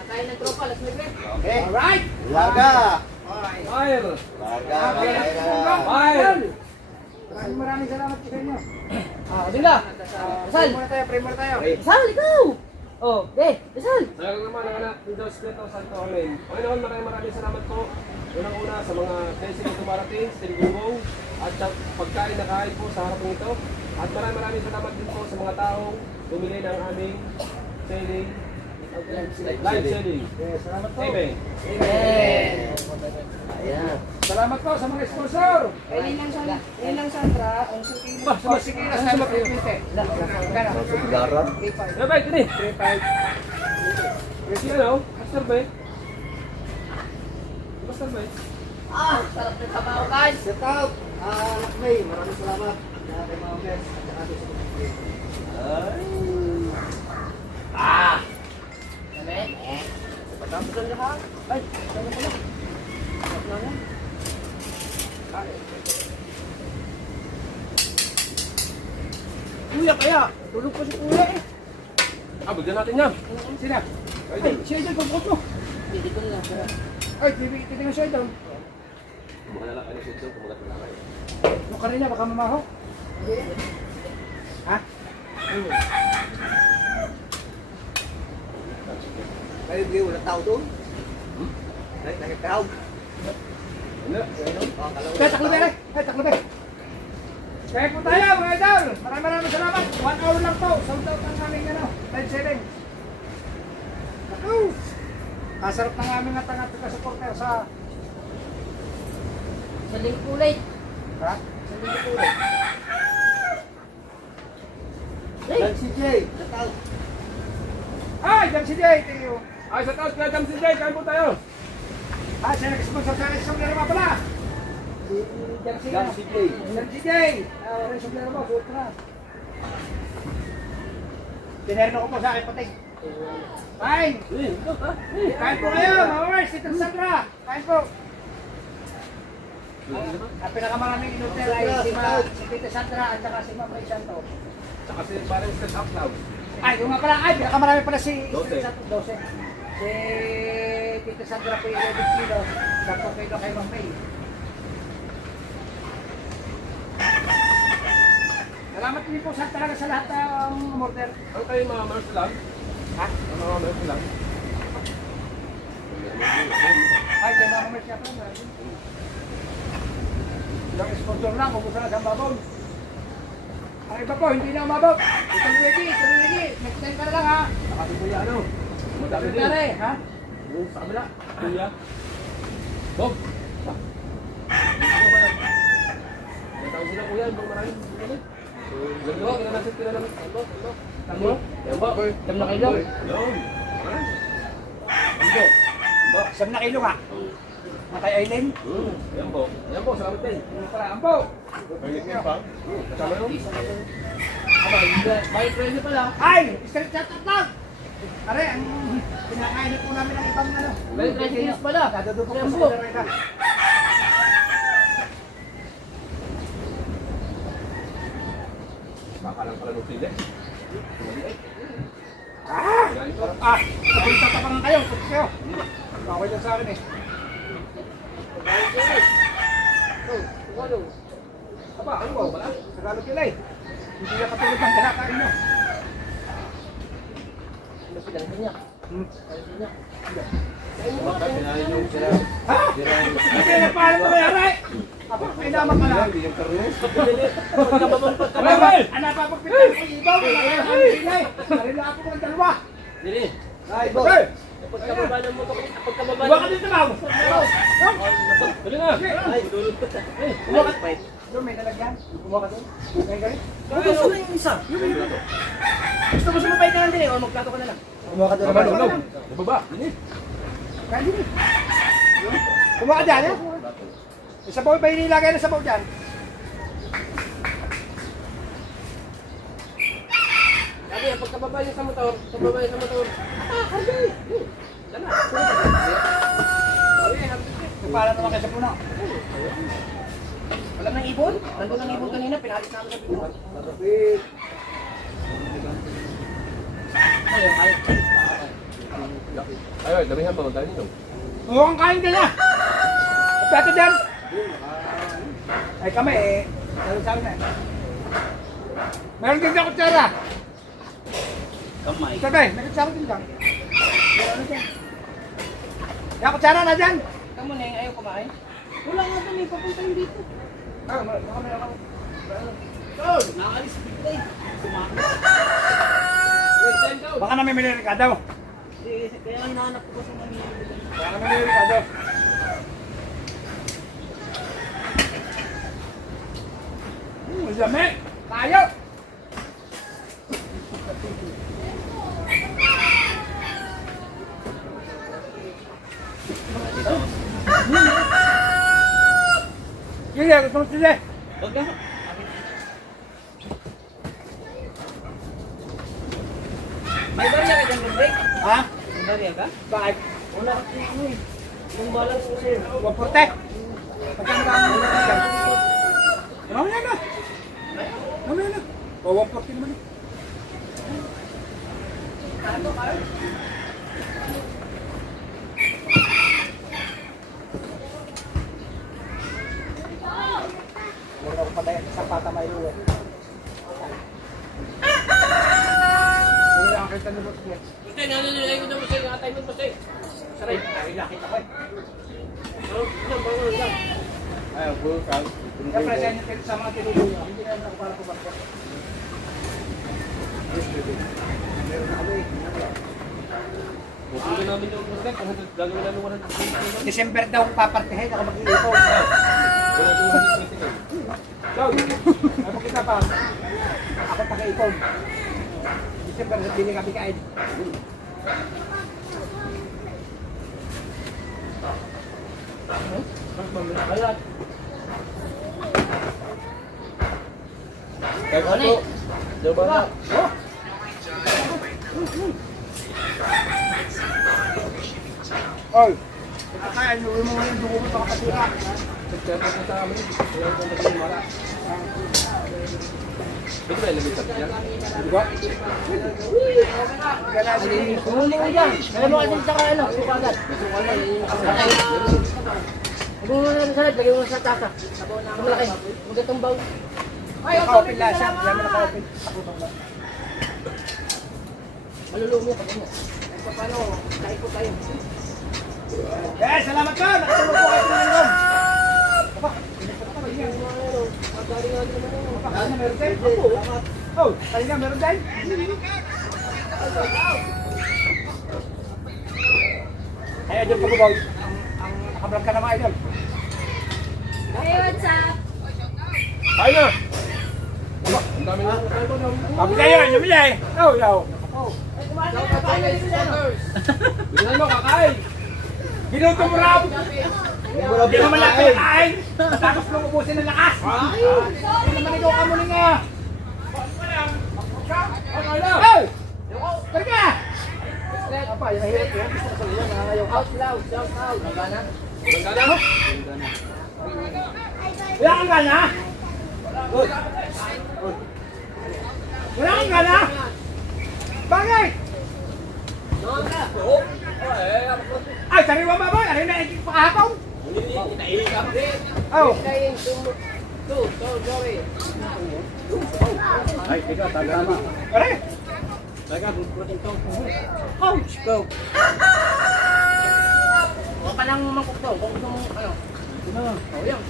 Tayo ng tropa, let's make it. Okay. Alright! Laga. Fire! Laga. Okay, Team Gulong. Fire! Maraming salamat po sa inyo. Din ka. Pray muna tayo, pray muna tayo. Sal, ikaw! Oh, Sal! Sayang naman ang anak ni Diyos Neto Santo Amen. Panginoon, maraming salamat po. Unang-una sa mga blessing na dumarating, sa Tinggubong, at sa pagkain na kain po sa harap nito. At maraming salamat din po sa mga taong bumili ng aming selling, live selling. Yes, salamat po. Amen. Amen! Ayan. Salamat po sa mga sponsor. Ninang Sandra, ang suking Bah, sige na sa mga pipinte. Masuk garat. Sabay, tini. Kasi ano, Master Bay. Master Bay. sarap ng trabaho, guys! Shout out. Anak May, maraming salamat. Kay Mama Mers. At saka sa Ah! Amen? Patapos lang lahat. Ay, ano pala? Sarap na yan. Kuya kaya, tulog pa si kuya eh. Bigyan natin yan. Sina? Ay, si Idol, pagkot mo. Hindi ko na lang. Ay, titingnan si Idol. Kumaga na lang kayo sa kumaga na lang kayo. Yung kanina, baka mamaho. Ha? Kayo, Gay, wala tao doon? Ay, nakikahaw. Ano? Kaya taklo ba rin? Ay, taklo ba? Kaya po tayo, mga Idol. Maraming salamat. 1 hour lang po. Sold out ang aming ano, live selling. Ako! Kasarap ng aming at supporter sa... Sa link kulay. Ha? Sa link kulay. Dan si Jay. Shout out. Ay, Jam si Jay. Thank you. Ay, sa taas kaya Jam si Jay, kain po tayo. Ah, siya nag-sponsor sa isang na naman pala. Si Jam si Dan si Jay. Jam si Jay. Isang na naman, suot na. Pinerno ko po sa akin, pating. Kain! Kain po kayo, mga Mars, si Sandra! Kain po! Ang pinakamaraming inutel ay si Tita Sandra at saka si Ma'am Ray Santo. Saka si parang stress up now. Ay, yung nga pala, ay, pinakamarami pala si 12. Santo, 12. Si Tita Sandra po yung 11 kilo, 10 kilo kay Ma'am Ray. Salamat din po sa talaga sa lahat ng umorder. Ang kayo mga Mars lang? Ha? Ang mga Mars lang? Ay, kay Ma'am Ray siya pala. Ilang sponsor lang, kumusta na sa babon. Ang iba po, hindi na umabot. Ito ready. Next time ka na lang ha. Saka si Kuya ano? Madami din. Tare, ha? Sa kabila. Kuya. Bob. Ano ba yan? May tao sila kuya. Ibang maraming. Ganda. Kinanasit ka na lang. Tango. Yan ba? Siyam na kilo. Yun. Siyam na kilo ka. Matay Aileen. Yan po. Yan po. Salamat din. Ano pala, ampo. Kasama nyo? May friend pala. Ay! Straight chat lang! Are, ang pinakainit po namin ng ibang ano. May friend pala. Dadudupok po Ampo. sa Lorena. Baka lang pala nung sili. Napunta pa nga kayo. Punta kayo. Okay lang sa akin eh. Aba, ano ba? Wala? Tagalog yun eh. Hindi na katulad ng kinakain mo. Ha? Hindi na paalam na mayari! Ako, may naman ka lang. Ano pa pagpitan ko ibaw? Wala ka lang sila eh. Narila ako ng dalawa. Dili. Ay, boy! Pagkababa ng motor, pagkababa Huwag ka dito, Mau! Dali na. Kumakat pa eh. Doon, may nalagyan. Kumakat doon. May galit. Gusto na yung isa. Gusto mo sumabay ka lang din eh, o magplato ka na lang. Kumakat doon. Baba, lulaw. Baba. Dali. Kaya din eh. Kumakat dyan eh. Isa po ba inilagay na sabaw dyan? Sabi, pagkababa niya sa motor, pagkababa niya sa motor. Harvey! Dala. Para naman kayo sa puno. Wala nang ibon? Nandun ang ibon kanina, pinalit namin sa ibon. Ay, damihan mo. Dali nyo. Mukhang kain ka na. Plato dyan. Ay kami eh. Meron sa amin eh. Meron din na kutsara. Kamay. Sabay, may kutsara din dyan. Meron na dyan. Yung kutsara na dyan. Kamu na yung ayaw kumain? Wala nga doon eh, papuntahin dito. Ah, meron ako. Nakaalis bigla eh. Kumain. Baka namimili rin ka daw. Kaya hinahanap ko sa nangyayari. Baka namimili rin ka daw. Ang dami. Tayo. Sige, gusto mo sila. Huwag na. May barya ka dyan, Lumbre? Ha? May barya ka? Bakit? Wala kasi ano eh. Yung balance ko sa'yo. 140. Magkano ka ang ulit? Mamaya na. Mamaya na. O, 140 naman eh. Meron ako patay sa pata may luwe. Meron ako kita nilot niya. Gusto, nananilay ko na mo sa'yo, atay mo mo sa'yo. Saray, nakita ko eh. Ay, full count. Siyempre, sa inyo sa mga tinulong niyo, hindi naman ako para pumakbo. Meron na kami. Pupunta namin yung project. Gagawin namin 120. December daw papartihin ako mag-iipon. Wala 220 ka. Go! Ako kita pa. Ako taga-ipon. December, hindi kami kain. Balat. Kaya ano? Diba na? Oy, kaya inuwi mo ngayon, dugo mo baka patira. Diba? Huli mo dyan. Alam mo kasi sa ano, sukagat. Lagyan mo na sa salad, lagyan mo na sa tasa. Ang malaki. Magatong baw. Naka-open lang siya. Kaya mo naka-open. Malulumo mo pag ano. Paano, kahit po tayo. Eh, salamat ka! Nakatulog po kayo ng lingkong! Ano, meron tayo? Oh, tayo nga, meron tayo? Ay, Idol Pagubaw. Ang nakablog ka naman, Idol. Hey, what's up? Tayo na! Sabi tayo, ano mo eh? Oh, yaw. Bilisan mo, kakain! Ginuto mo raw! Hindi mo malaki kain! Tapos mo ubusin ng lakas! Hindi naman ikaw ka muna nga! Hey! Teka! Apa, yung hirap yan. Gusto ko sa liyan. Nangangayaw ka. Out loud, shout out. Gana? Wala kang gana? Wala kang gana? Bakit? Ay, sariwa ba ba? Ano na ikik pakakaw? Oh. Ay, teka, tama. Pare? Teka, bukutin to. Ouch! Go! Huwag ka lang mangkok to. Kung gusto mo, ano. Oh, yan.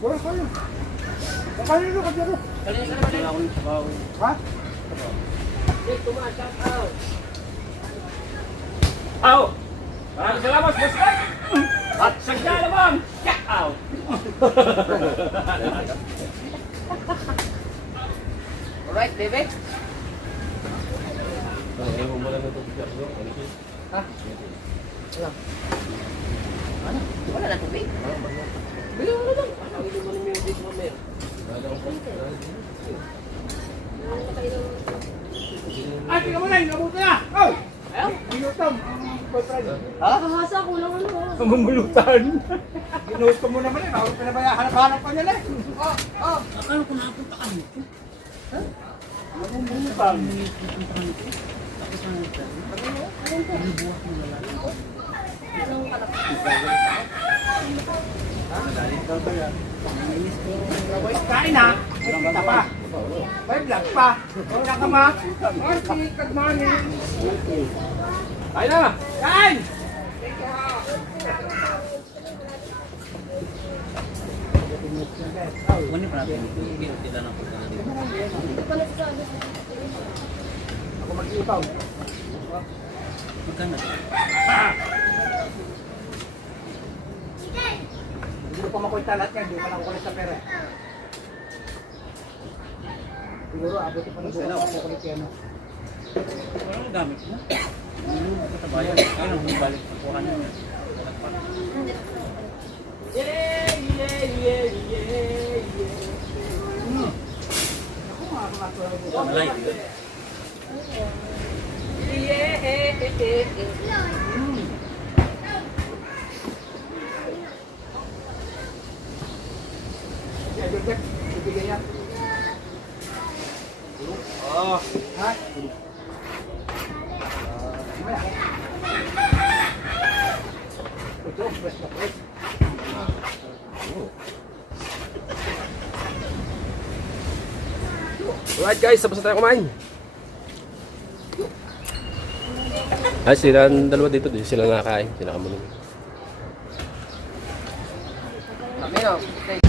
Wala kayo. Kakain nyo ka dito. Kalina ka naman. Ha? Tumaas, shout out. Aw! Maraming salamat, boss Mike! At sagya naman! Check out! Alright, baby. Ha? Wala. Ano? Wala na tubig? Bigyan mo na lang. Hindi mo na music mo meron. Ay, tingnan mo na, inabuto na! Oh! Ginutom ang boyfriend. Nakahasa ko lang ano. Mamulutan. Ginutom mo naman eh. Bakit pinabaya? Hanap-hanap pa nila eh. Akala ko napunta ka nito. Mamulutan. Kain na. Kita pa. May vlog pa. Wala ka ma. Good morning. Kain na! Kain! Kunin pa natin. Kita na po. Ako mag-iipaw. Magkano? Hindi ko pa makuha lahat yan. Hindi ko lang kulit sa pera. Siguro abuti pa ng bukas ako kulit yan. Walang gamit mo. Ano katabayan? Ano balik kuha niyo. Malay. Ibigay yan. Ha? Mamaya. Ito, press na press. Alright guys, tapos na tayo kumain. Ay, sila dalawa dito, di sila nakakain, sila kamunin. Kami na. Okay.